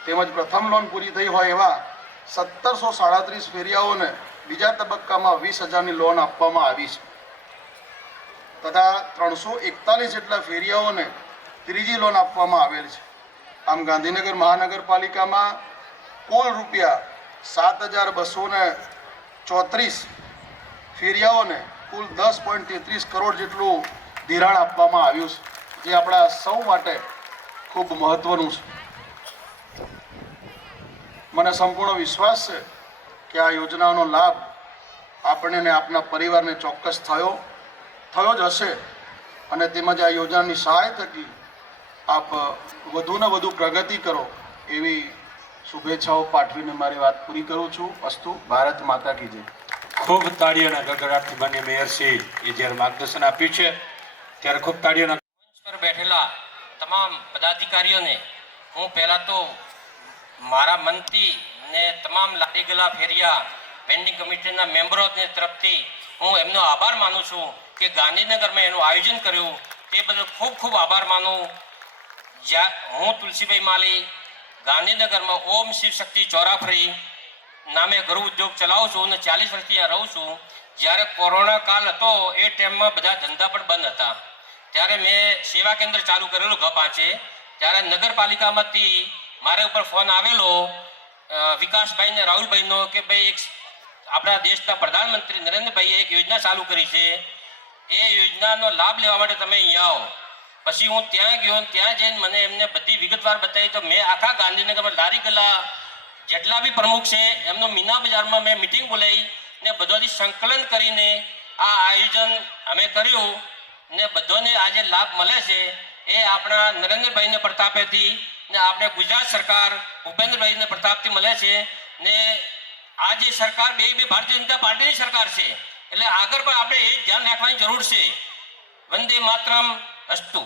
તેમજ પ્રથમ લોન પૂરી થઈ હોય એવા 1737 ફેરિયાઓને બીજા તબક્કામાં 20,000ની લોન આપવામાં આવી છે તથા 341 જેટલા ફેરિયાઓને ત્રીજી લોન આપવામાં આવેલ છે. આમ ગાંધીનગર મહાનગરપાલિકામાં કુલ રૂપિયા 7,234 ફેરિયાઓને કુલ 10.33 કરોડ જેટલું ધિરાણ આપવામાં આવ્યું છે, જે આપણા સૌ માટે ખૂબ મહત્વનું છે. મને સંપૂર્ણ વિશ્વાસ છે કે આ યોજનાનો લાભ આપણે ને આપણા પરિવારને ચોક્કસ થયો જ હશે અને તેમજ આ યોજનાની સહાય થકી આપ વધુને વધુ પ્રગતિ કરો એવી શુભેચ્છાઓ પાઠવીને મારી વાત પૂરી કરું છું. અસ્તુ. ભારત માતા કી જય. ખૂબ તાળીઓના ગડગડાટથી માન્ય મેયરશ્રી એ જ્યારે માર્ગદર્શન આપ્યું છે ત્યારે ખૂબ તાળીઓના મંચ પર બેઠેલા તમામ પદાધિકારીઓને હું પહેલાં તો મારા મનથી ને તમામ લારી ગલા ફેરિયા પેન્ડિંગ કમિટીના મેમ્બરોને તરફથી હું એમનો આભાર માનું છું કે ગાંધીનગરમાં એનું આયોજન કર્યું તે બદલ ખૂબ ખૂબ આભાર માનું. હું તુલસીભાઈ માલી ગાંધીનગરમાં ઓમ શિવ શક્તિ ચોરાફરી નામે ગૃહ ઉદ્યોગ ચલાવું છું અને 40 વર્ષથી ત્યાં રહું છું. જ્યારે કોરોના કાળ હતો એ ટાઈમમાં બધા ધંધા પણ બંધ હતા ત્યારે મેં સેવા કેન્દ્ર ચાલુ કરેલું G5 ત્યારે નગરપાલિકામાંથી મારે ઉપર ફોન આવેલો વિકાસભાઈ ને રાહુલભાઈનો કે ભાઈ એક આપણા દેશના પ્રધાનમંત્રી નરેન્દ્રભાઈએ એક યોજના ચાલુ કરી છે, એ યોજનાનો લાભ લેવા માટે તમે અહીંયા આવો. પછી હું ત્યાં ગયો, ત્યાં જઈને મને એમને બધી વિગતવાર બતાવી તો મેં આખા ગાંધીનગરમાં લારી ગલા જેટલા બી પ્રમુખ છે એમનો મીના બજારમાં મેં મિટિંગ બોલાવી ને બધાથી સંકલન કરીને આ આયોજન અમે કર્યું ને બધાને આજે લાભ મળે છે એ આપણા નરેન્દ્રભાઈને પ્રતાપેથી ને આપણે ગુજરાત સરકાર ભૂપેન્દ્રભાઈને પ્રતાપથી મળે છે ને આ જે સરકાર બે ભારતીય જનતા પાર્ટીની સરકાર છે એટલે આગળ પણ આપણે એ ધ્યાન રાખવાની જરૂર છે. વંદે માતરમ. અસ્તુ.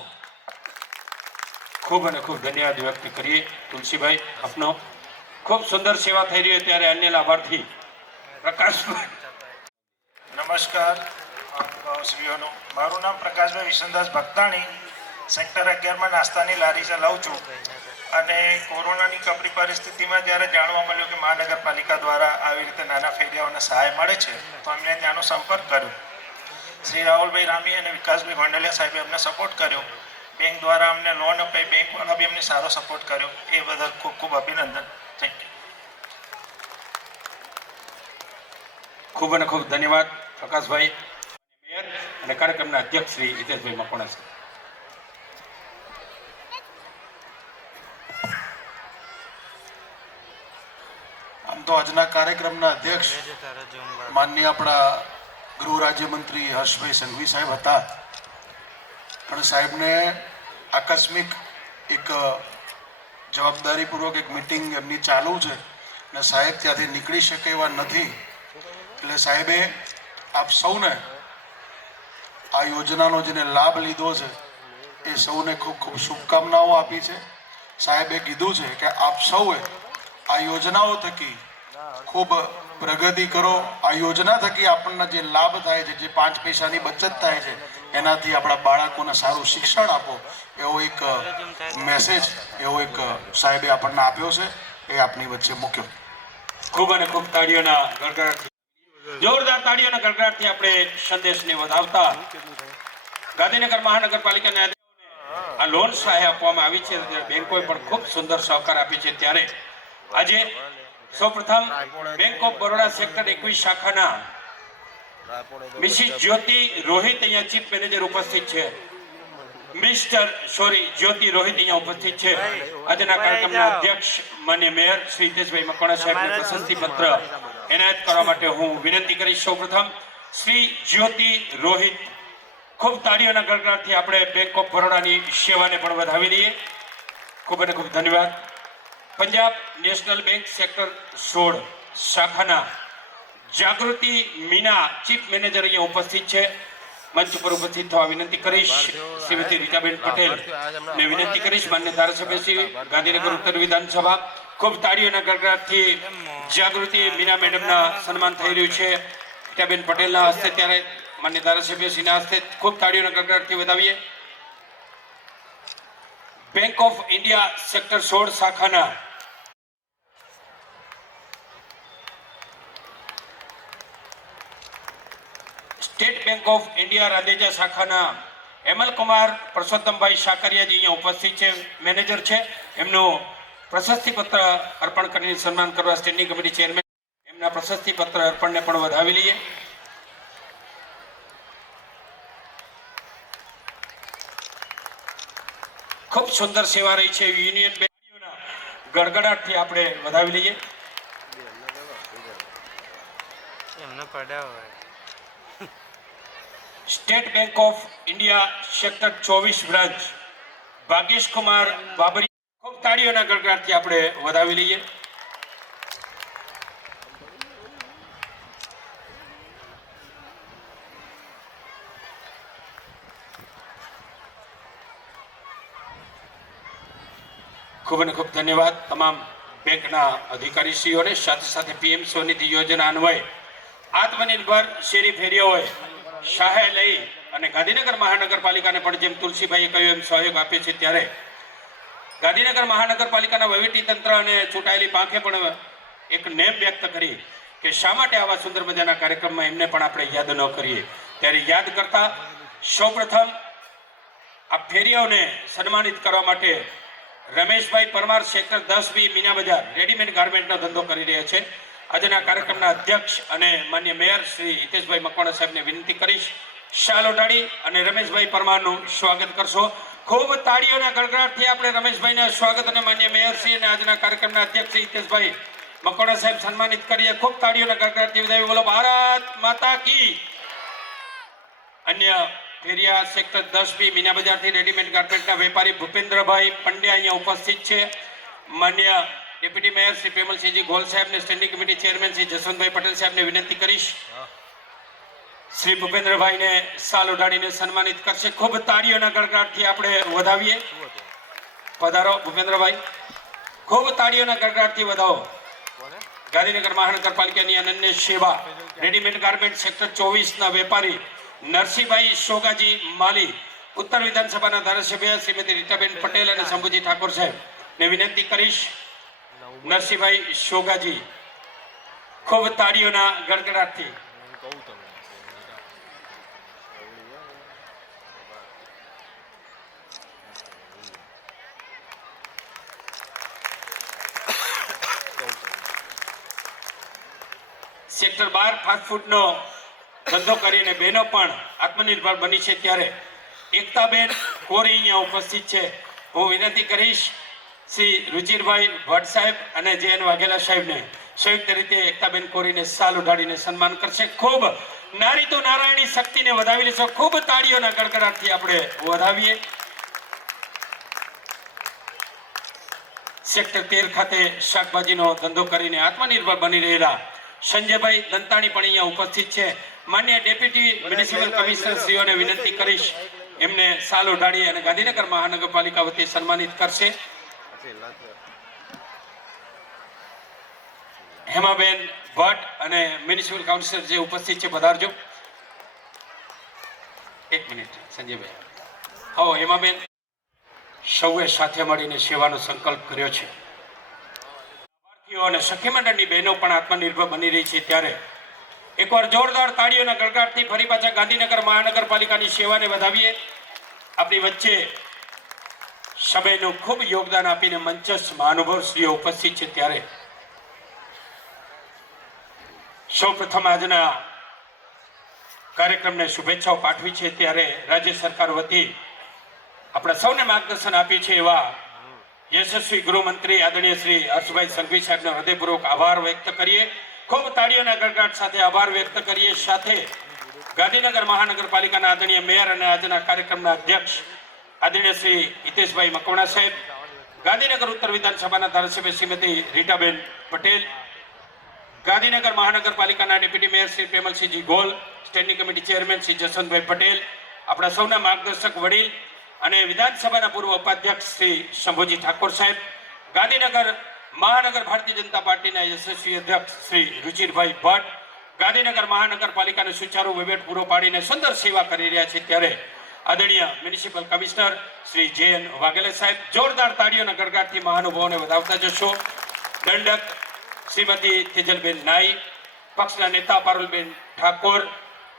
ખૂબ અને ખૂબ ધન્યવાદ વ્યક્ત કરીએ તુલસીભાઈ આપનો. ખૂબ સુંદર સેવા થઈ રહી ત્યારે અન્ય લાભાર્થી પ્રકાશભાઈ. નમસ્કાર શ્રીઓનો. મારું નામ પ્રકાશભાઈ વિશનદાસ ભક્તાણી, સેક્ટર 11માં નાસ્તાની લારી ચલાવું છું અને કોરોનાની કપરી પરિસ્થિતિમાં જ્યારે જાણવા મળ્યું કે મહાનગરપાલિકા દ્વારા આવી રીતે નાના ફેરિયાઓને સહાય મળે છે તો અમને ત્યાંનો સંપર્ક કર્યો. શ્રી રાહુલભાઈ રામી અને વિકાસભાઈ ગોંડલિયા સાહેબે અમને સપોર્ટ કર્યો. બેંક દ્વારા અમને લોન અપાઈ, બેંકવાળા બી અમને સારો સપોર્ટ કર્યો. એ બદલ ખૂબ ખૂબ અભિનંદન. Thank you. ખૂબ અને ખૂબ ધન્યવાદ પ્રકાશભાઈ. મેયર અને કાર્યક્રમના અધ્યક્ષ શ્રી હિતેશભાઈ મકવાણા સાહેબ. આમ તો આજના કાર્યક્રમના અધ્યક્ષ માનનીય આપણા ગૃહ રાજ્યમંત્રી હર્ષભાઈ સંઘવી સાહેબ હતા, પણ સાહેબને આકસ્મિક એક જવાબદારીપૂર્વક એક મિટિંગ એમની ચાલુ છે અને સાહેબ ત્યાંથી નીકળી શકે એવા નથી, એટલે સાહેબે આપ સૌને આ યોજનાનો જેને લાભ લીધો છે એ સૌને ખૂબ ખૂબ શુભકામનાઓ આપી છે. સાહેબે કીધું છે કે આપ સૌએ આ યોજનાઓ થકી ખૂબ પ્રગતિ કરો. આ યોજના થકી આપણને જે લાભ થાય છે, જે 5 પૈસાની બચત થાય છે, એનાથી આપણા બાળકોને સારું શિક્ષણ આપો, એવો એક મેસેજ, એવો એક સાહેબે આપણને આપ્યો છે, એ આપની વચ્ચે મૂક્યો. ખૂબ અને ખૂબ તાળીઓના ગડગડાટ, જોરદાર તાળીઓના ગડગડાટથી આપણે સંદેશને વધાવતા ગાંધીનગર મહાનગરપાલિકાના આ લોન સહાય આપવામાં આવી છે. બેંકોએ પણ ખૂબ સુંદર સહકાર આપી છે. ત્યારે આજે સૌપ્રથમ બેંક ઓફ બરોડા સેક્ટર 21 શાખાના મિસિસ જ્યોતિ રોહિત અહીંયા ચીફ મેનેજર ઉપસ્થિત છે. જ્યોતિ રોહિત અહીંયા ઉપસ્થિત છે. આજના કાર્યક્રમના અધ્યક્ષ માન્ય મેયર શ્રી હિતેશભાઈ મકવાણા સાહેબને પ્રશસ્તિ પત્ર એનાયત કરવા માટે હું વિનંતી કરીશ. સૌપ્રથમ શ્રી જ્યોતિ રોહિત. ખૂબ તાળીઓના ગડગડાટથી આપણે બેંક ઓફ બરોડાની સેવાને પણ વધાવી દઈએ. ખૂબ અને ખૂબ ધન્યવાદ. પંજાબ નેશનલ બેંક સેક્ટર 16 શાખાના જાગૃતિ મીના ચીફ મેનેજર અહીંયા ઉપસ્થિત છે. મંચ ઉપર ઉપસ્થિત થવા વિનંતી કરીશ. શ્રીમતી રીટાબેન પટેલ ને વિનંતી કરીશ. માન્ય ધારાસભ્ય શ્રી ગાંધીનગર ઉત્તર વિધાનસભા. ખૂબ તાળીઓના ગડગડાટથી જાગૃતિ મીના મેડમના સન્માન થઈ રહ્યું છે રીટાબેન પટેલના હસ્તે. ત્યારે માન્ય ધારાસભ્ય શ્રીના હસ્તે ખૂબ તાળીઓના ગડગડાટથી વધાવીએ. બેંક ઓફ ઇન્ડિયા સેક્ટર 16 શાખાના સ્ટેટ બેંક ઓફ ઇન્ડિયા રાંદેજા શાખાના હેમલકુમાર પરસોત્તમભાઈ સાકરિયાજી અહીંયા ઉપસ્થિત છે, મેનેજર છે. એમનું પ્રશસ્તિ પત્ર અર્પણ કરીને સન્માન કરવા સ્ટેન્ડિંગ કમિટી ચેરમેન એમના પ્રશસ્તિ પત્ર અર્પણને પણ વધાવી લઈએ. ખૂબ સુંદર સેવા રહી છે. યુનિયન બેંકના ગડગડાટથી આપણે વધાવી લઈએ. State bank of India sector 24 branch Bhagesh Kumar Babri, ખૂબ તાળીઓના ગડગડાટથી આપણે વધાવી લઈએ. ખૂબ ને ખૂબ ધન્યવાદ તમામ બેંકના અધિકારીશ્રીઓને. સાથે સાથે પીએમ સ્વનિધિ યોજના અન્વયે આત્મનિર્ભર શેરી ફેરીઓએ સહાય લઈ અને ગાંધીનગર મહાનગરપાલિકાને પણ જેમ તુલસીભાઈએ કહ્યું એમ સહયોગ આપ્યો છે, ત્યારે ગાંધીનગર મહાનગરપાલિકાના વહીવટીતંત્ર અને ચૂંટાયેલી પાંખે પણ એક નેમ વ્યક્ત કરી કે શા માટે આવા સુંદર મજાના કાર્યક્રમમાં એમને પણ આપણે યાદ ન કરીએ. ત્યારે યાદ કરતા સૌપ્રથમ આ ફેરીઓને સન્માનિત કરવા માટે રમેશભાઈ પરમાર સેક્ટર 10B મીના બજાર રેડીમેડ ગાર્મેન્ટનો ધંધો કરી રહ્યા છે. આજના કાર્યક્રમના અધ્યક્ષ અને માન્ય મેયર શ્રી હિતેશભાઈ મકવાણા સાહેબને વિનંતી કરીશ શાલ ઓઢાડી અને રમેશભાઈ પરમારનું સ્વાગત કરશો. ખૂબ તાળીઓના ગડગડાટથી આપણે રમેશભાઈના સ્વાગત અને માન્ય મેયર શ્રી અને આજના કાર્યક્રમના અધ્યક્ષ શ્રી હિતેશભાઈ મકવાણા સાહેબ સન્માનિત કરીએ. ખૂબ તાળીઓના ગડગડાટથી વધાવી બોલો ભારત માતા કી. અન્ય ફેરિયા સેક્ટર 10B મીના બજારથી રેડીમેડ ગાર્મેન્ટના વેપારી ભૂપેન્દ્રભાઈ પંડ્યા અહીંયા ઉપસ્થિત છે. માન્ય deputy mayor Shri Premalsinhji goal સાહેબને standing committee chairman Shri Jaswantbhai Patel સાહેબને વિનંતી કરીશ શ્રી ભૂપેન્દ્રભાઈને શાલ ઓઢાડીને સન્માનિત કરશે. ખૂબ તાળીઓના ગડગડાટથી આપણે વધાવીએ. પધારો ભૂપેન્દ્રભાઈ, ખૂબ તાળીઓના ગડગડાટથી વધાવો. ગાંધીનગર મહાનગરપાલિકાની અનન્ય સેવા રેડીમેડ ગાર્મેન્ટ સેક્ટર 24ના વેપારી નરસિંહભાઈ શોગાજી માલી, ઉત્તર વિધાનસભાના ધારાસભ્ય શ્રીમતી રીટાબેન પટેલ અને શંભુજી ઠાકોર સાહેબ ને વિનંતી કરીશ. નરસિંહભાઈ શોગાજી, ખૂબ તાળીઓના ગડગડાટથી. સેક્ટર 12 ફાસ્ટફૂડનો ધંધો કરીને બહેનો પણ આત્મનિર્ભર બની છે, ત્યારે એકતાબેન કોરી અહીંયા ઉપસ્થિત છે. હું વિનંતી કરીશ શ્રી રુચિરભાઈ ભટ્ટ સાહેબ અને JN વાઘેલા સાહેબને સંયુક્ત રીતે એકતાબેન કોરીને શાલ ઉઢાડીને સન્માન કરશે. ખૂબ નારી તો નારાયણી શક્તિને વધાવી લેશો. ખૂબ તાળીઓના ગડગડાટથી આપણે વધાવીએ. સેક્ટર 13 ખાતે શાકભાજીનો ધંધો કરીને આત્મનિર્ભર બની રહેલા સંજયભાઈ દંતાણી પણ અહીંયા ઉપસ્થિત છે. માન્ય ડેપ્યુટી મ્યુનિસિપલ કમિશનર શ્રીઓને વિનંતી કરીશ એમને શાલ ઓઢાડી અને ગાંધીનગર મહાનગરપાલિકા વતી સન્માનિત કરશે. હેમાબેન ભટ્ટ અને મ્યુનિસિપલ કાઉન્સિલર જે ઉપસ્થિત છે પધારજો. એક મિનિટ સંજયભાઈ. આવો હેમાબેન. સૌએ સાથે મળીને સેવાનો સંકલ્પ કર્યો છે. અને સખી મંડળની બહેનો પણ આત્મનિર્ભર બની રહી છે, ત્યારે એકવાર જોરદાર તાળીઓના ગડગડાટથી ફરી પાછા ગાંધીનગર મહાનગરપાલિકાની સેવાને વધાવીએ. આપણી વચ્ચે સભ્યનું ખૂબ યોગદાન આપીને મંચસ્થ મહાનુભાવશ્રીઓ ઉપસ્થિત છે, ત્યારે સૌપ્રથમ આજના કાર્યક્રમને શુભેચ્છાઓ પાઠવી છે. ત્યારે રાજ્ય સરકાર વતી આપણા સૌને માર્ગદર્શન આપ્યું છે એવા યશસ્વી ગૃહમંત્રી આદરણીય શ્રી હર્ષભાઈ સંઘવી સાહેબનો હૃદયપૂર્વક આભાર વ્યક્ત કરીએ. ખૂબ તાળીઓના ગડગડાટ સાથે આભાર વ્યક્ત કરીએ. સાથે ગાંધીનગર મહાનગરપાલિકાના આદરણીય મેયર અને આજના કાર્યક્રમના અધ્યક્ષ આદરણીય શ્રી હિતેશભાઈ મકવાણા સાહેબ, ગાંધીનગર ઉત્તર વિધાનસભાના ધારાસભ્ય શ્રીમતી રીટાબેન પટેલ, ગાંધીનગર મહાનગરપાલિકાના deputy mayor Shri Premalsinhji Gol, standing committee chairman Shri Jaswantbhai Patel, આપણા સૌના માર્ગદર્શક વડીલ અને વિધાનસભાના પૂર્વ ઉપાધ્યક્ષ શ્રી શંભુજી ઠાકોર સાહેબ, ગાંધીનગર મહાનગર ભારતીય જનતા પાર્ટીના યશસ્વી અધ્યક્ષ શ્રી રુચિરભાઈ ભટ્ટ, ગાંધીનગર મહાનગરપાલિકાને સુચારુ વહીવટ પૂરો પાડીને સુંદર સેવા કરી રહ્યા છે, ત્યારે આદરણીય municipal commissioner Shri JN Vaghela સાહેબ, જોરદાર તાળીઓના ગડગડાટથી મહાનુભાવોને વધાવતા જશો. દંડક શ્રીમતી તેજલબેન નાઈ, પક્ષના નેતા પારુલબેન ઠાકોર,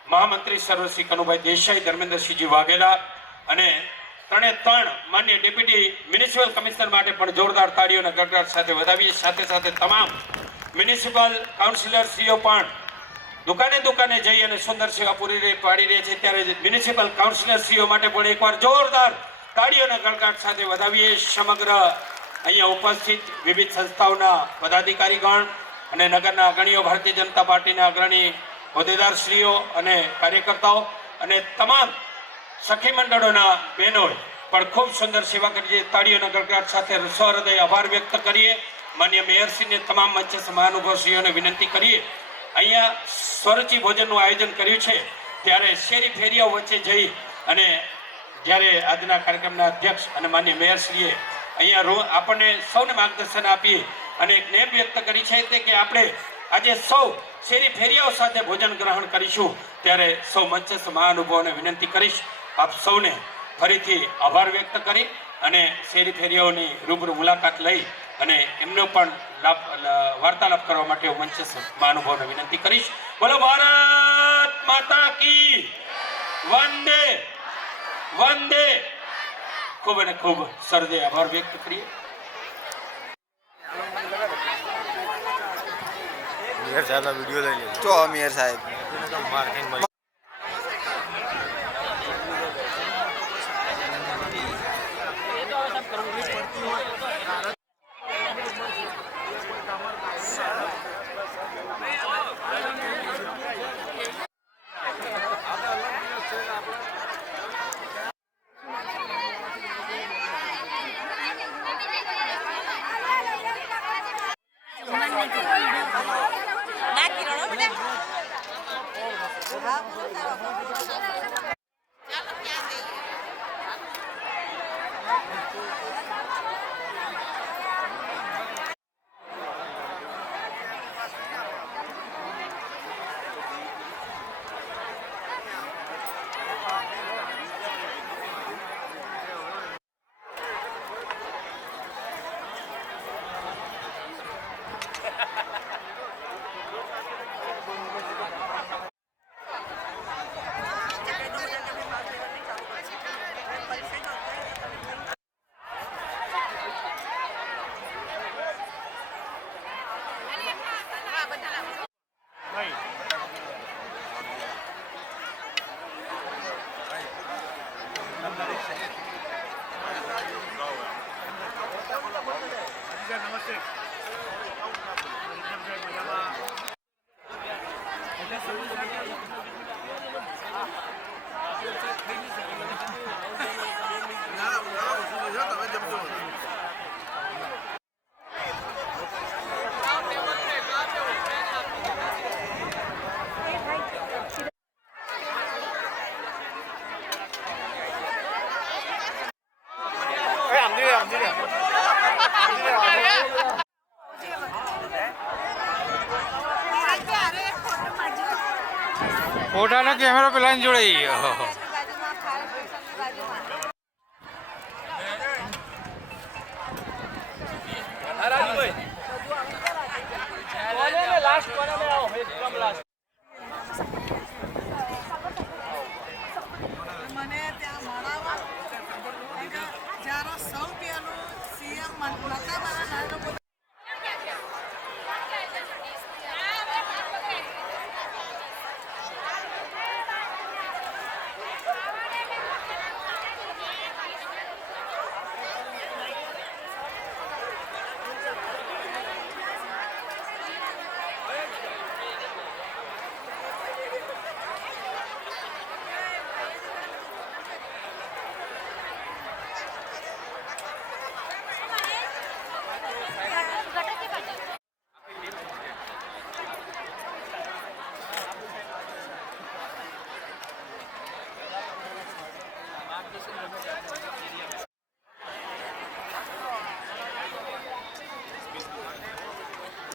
મહામંત્રી સર્વશ્રી કનુભાઈ દેસાઈ, ધર્મેન્દ્રસિંહજી વાઘેલા અને 3 માન્ય ડેપ્યુટી મ્યુનિસિપલ કમિશનર માટે પણ જોરદાર તાળીઓના ગડગડાટ સાથે વધાવીએ. સાથે સાથે તમામ મ્યુનિસિપલ કાઉન્સિલરશ્રીઓ પણ દુકાને જઈ અને સુંદર સેવા પૂરી પાડી રહ્યા છે, ત્યારે મ્યુનિસિપલ કાઉન્સિલરશ્રીઓ માટે પણ એકવાર જોરદાર તાળીઓના ગડગડાટ સાથે વધાવીએ. સમગ્ર અહીંયા ઉપસ્થિત વિવિધ સંસ્થાઓના પદાધિકારીગણ અને નગરના અગ્રણીઓ, ભારતીય જનતા પાર્ટીના અગ્રણી હોદ્દેદારશ્રીઓ અને કાર્યકર્તાઓ અને તમામ સખી મંડળોના બહેનોએ પણ ખૂબ સુંદર સેવા કરી છે. તાળીઓના ગડગડાટ સાથે સહૃદય આભાર વ્યક્ત કરીએ. માન્ય મેયરશ્રીને, તમામ મંચ મહાનુભાવશ્રીઓને વિનંતી કરીએ. અહીંયા સ્વરૂચિ ભોજનનું આયોજન કર્યું છે, ત્યારે શેરી ફેરિયાઓ વચ્ચે જઈ અને જ્યારે આજના કાર્યક્રમના અધ્યક્ષ અને માન્ય મેયરશ્રીએ અહીંયા આપણને સૌને માર્ગદર્શન આપી અને એક નેમ વ્યક્ત કરી છે તે કે આપણે આજે સૌ શેરી ફેરિયાઓ સાથે ભોજન ગ્રહણ કરીશું. ત્યારે સૌ મંચસ્થ મહાનુભાવોને વિનંતી કરીશ, આપ સૌને ફરીથી આભાર વ્યક્ત કરી અને શેરી ફેરિયાઓની રૂબરૂ મુલાકાત લઈ અને એમનો પણ વાર્તાલાપ કરવા માટે હું મંચસ્થ મહાનુભાવોને વિનંતી કરીશ. બોલો ભારત માતા કી વંદે વંદે. ખૂબ અને ખૂબ સરદે આભાર વ્યક્ત કરીએ. તો અમીર સાહેબ ફોટાનો કેમેરો પેલા જોડાઈ ગયો. મને ત્યાં મળાવવા જ્યારે સૌ પહેલું સીએમ નતા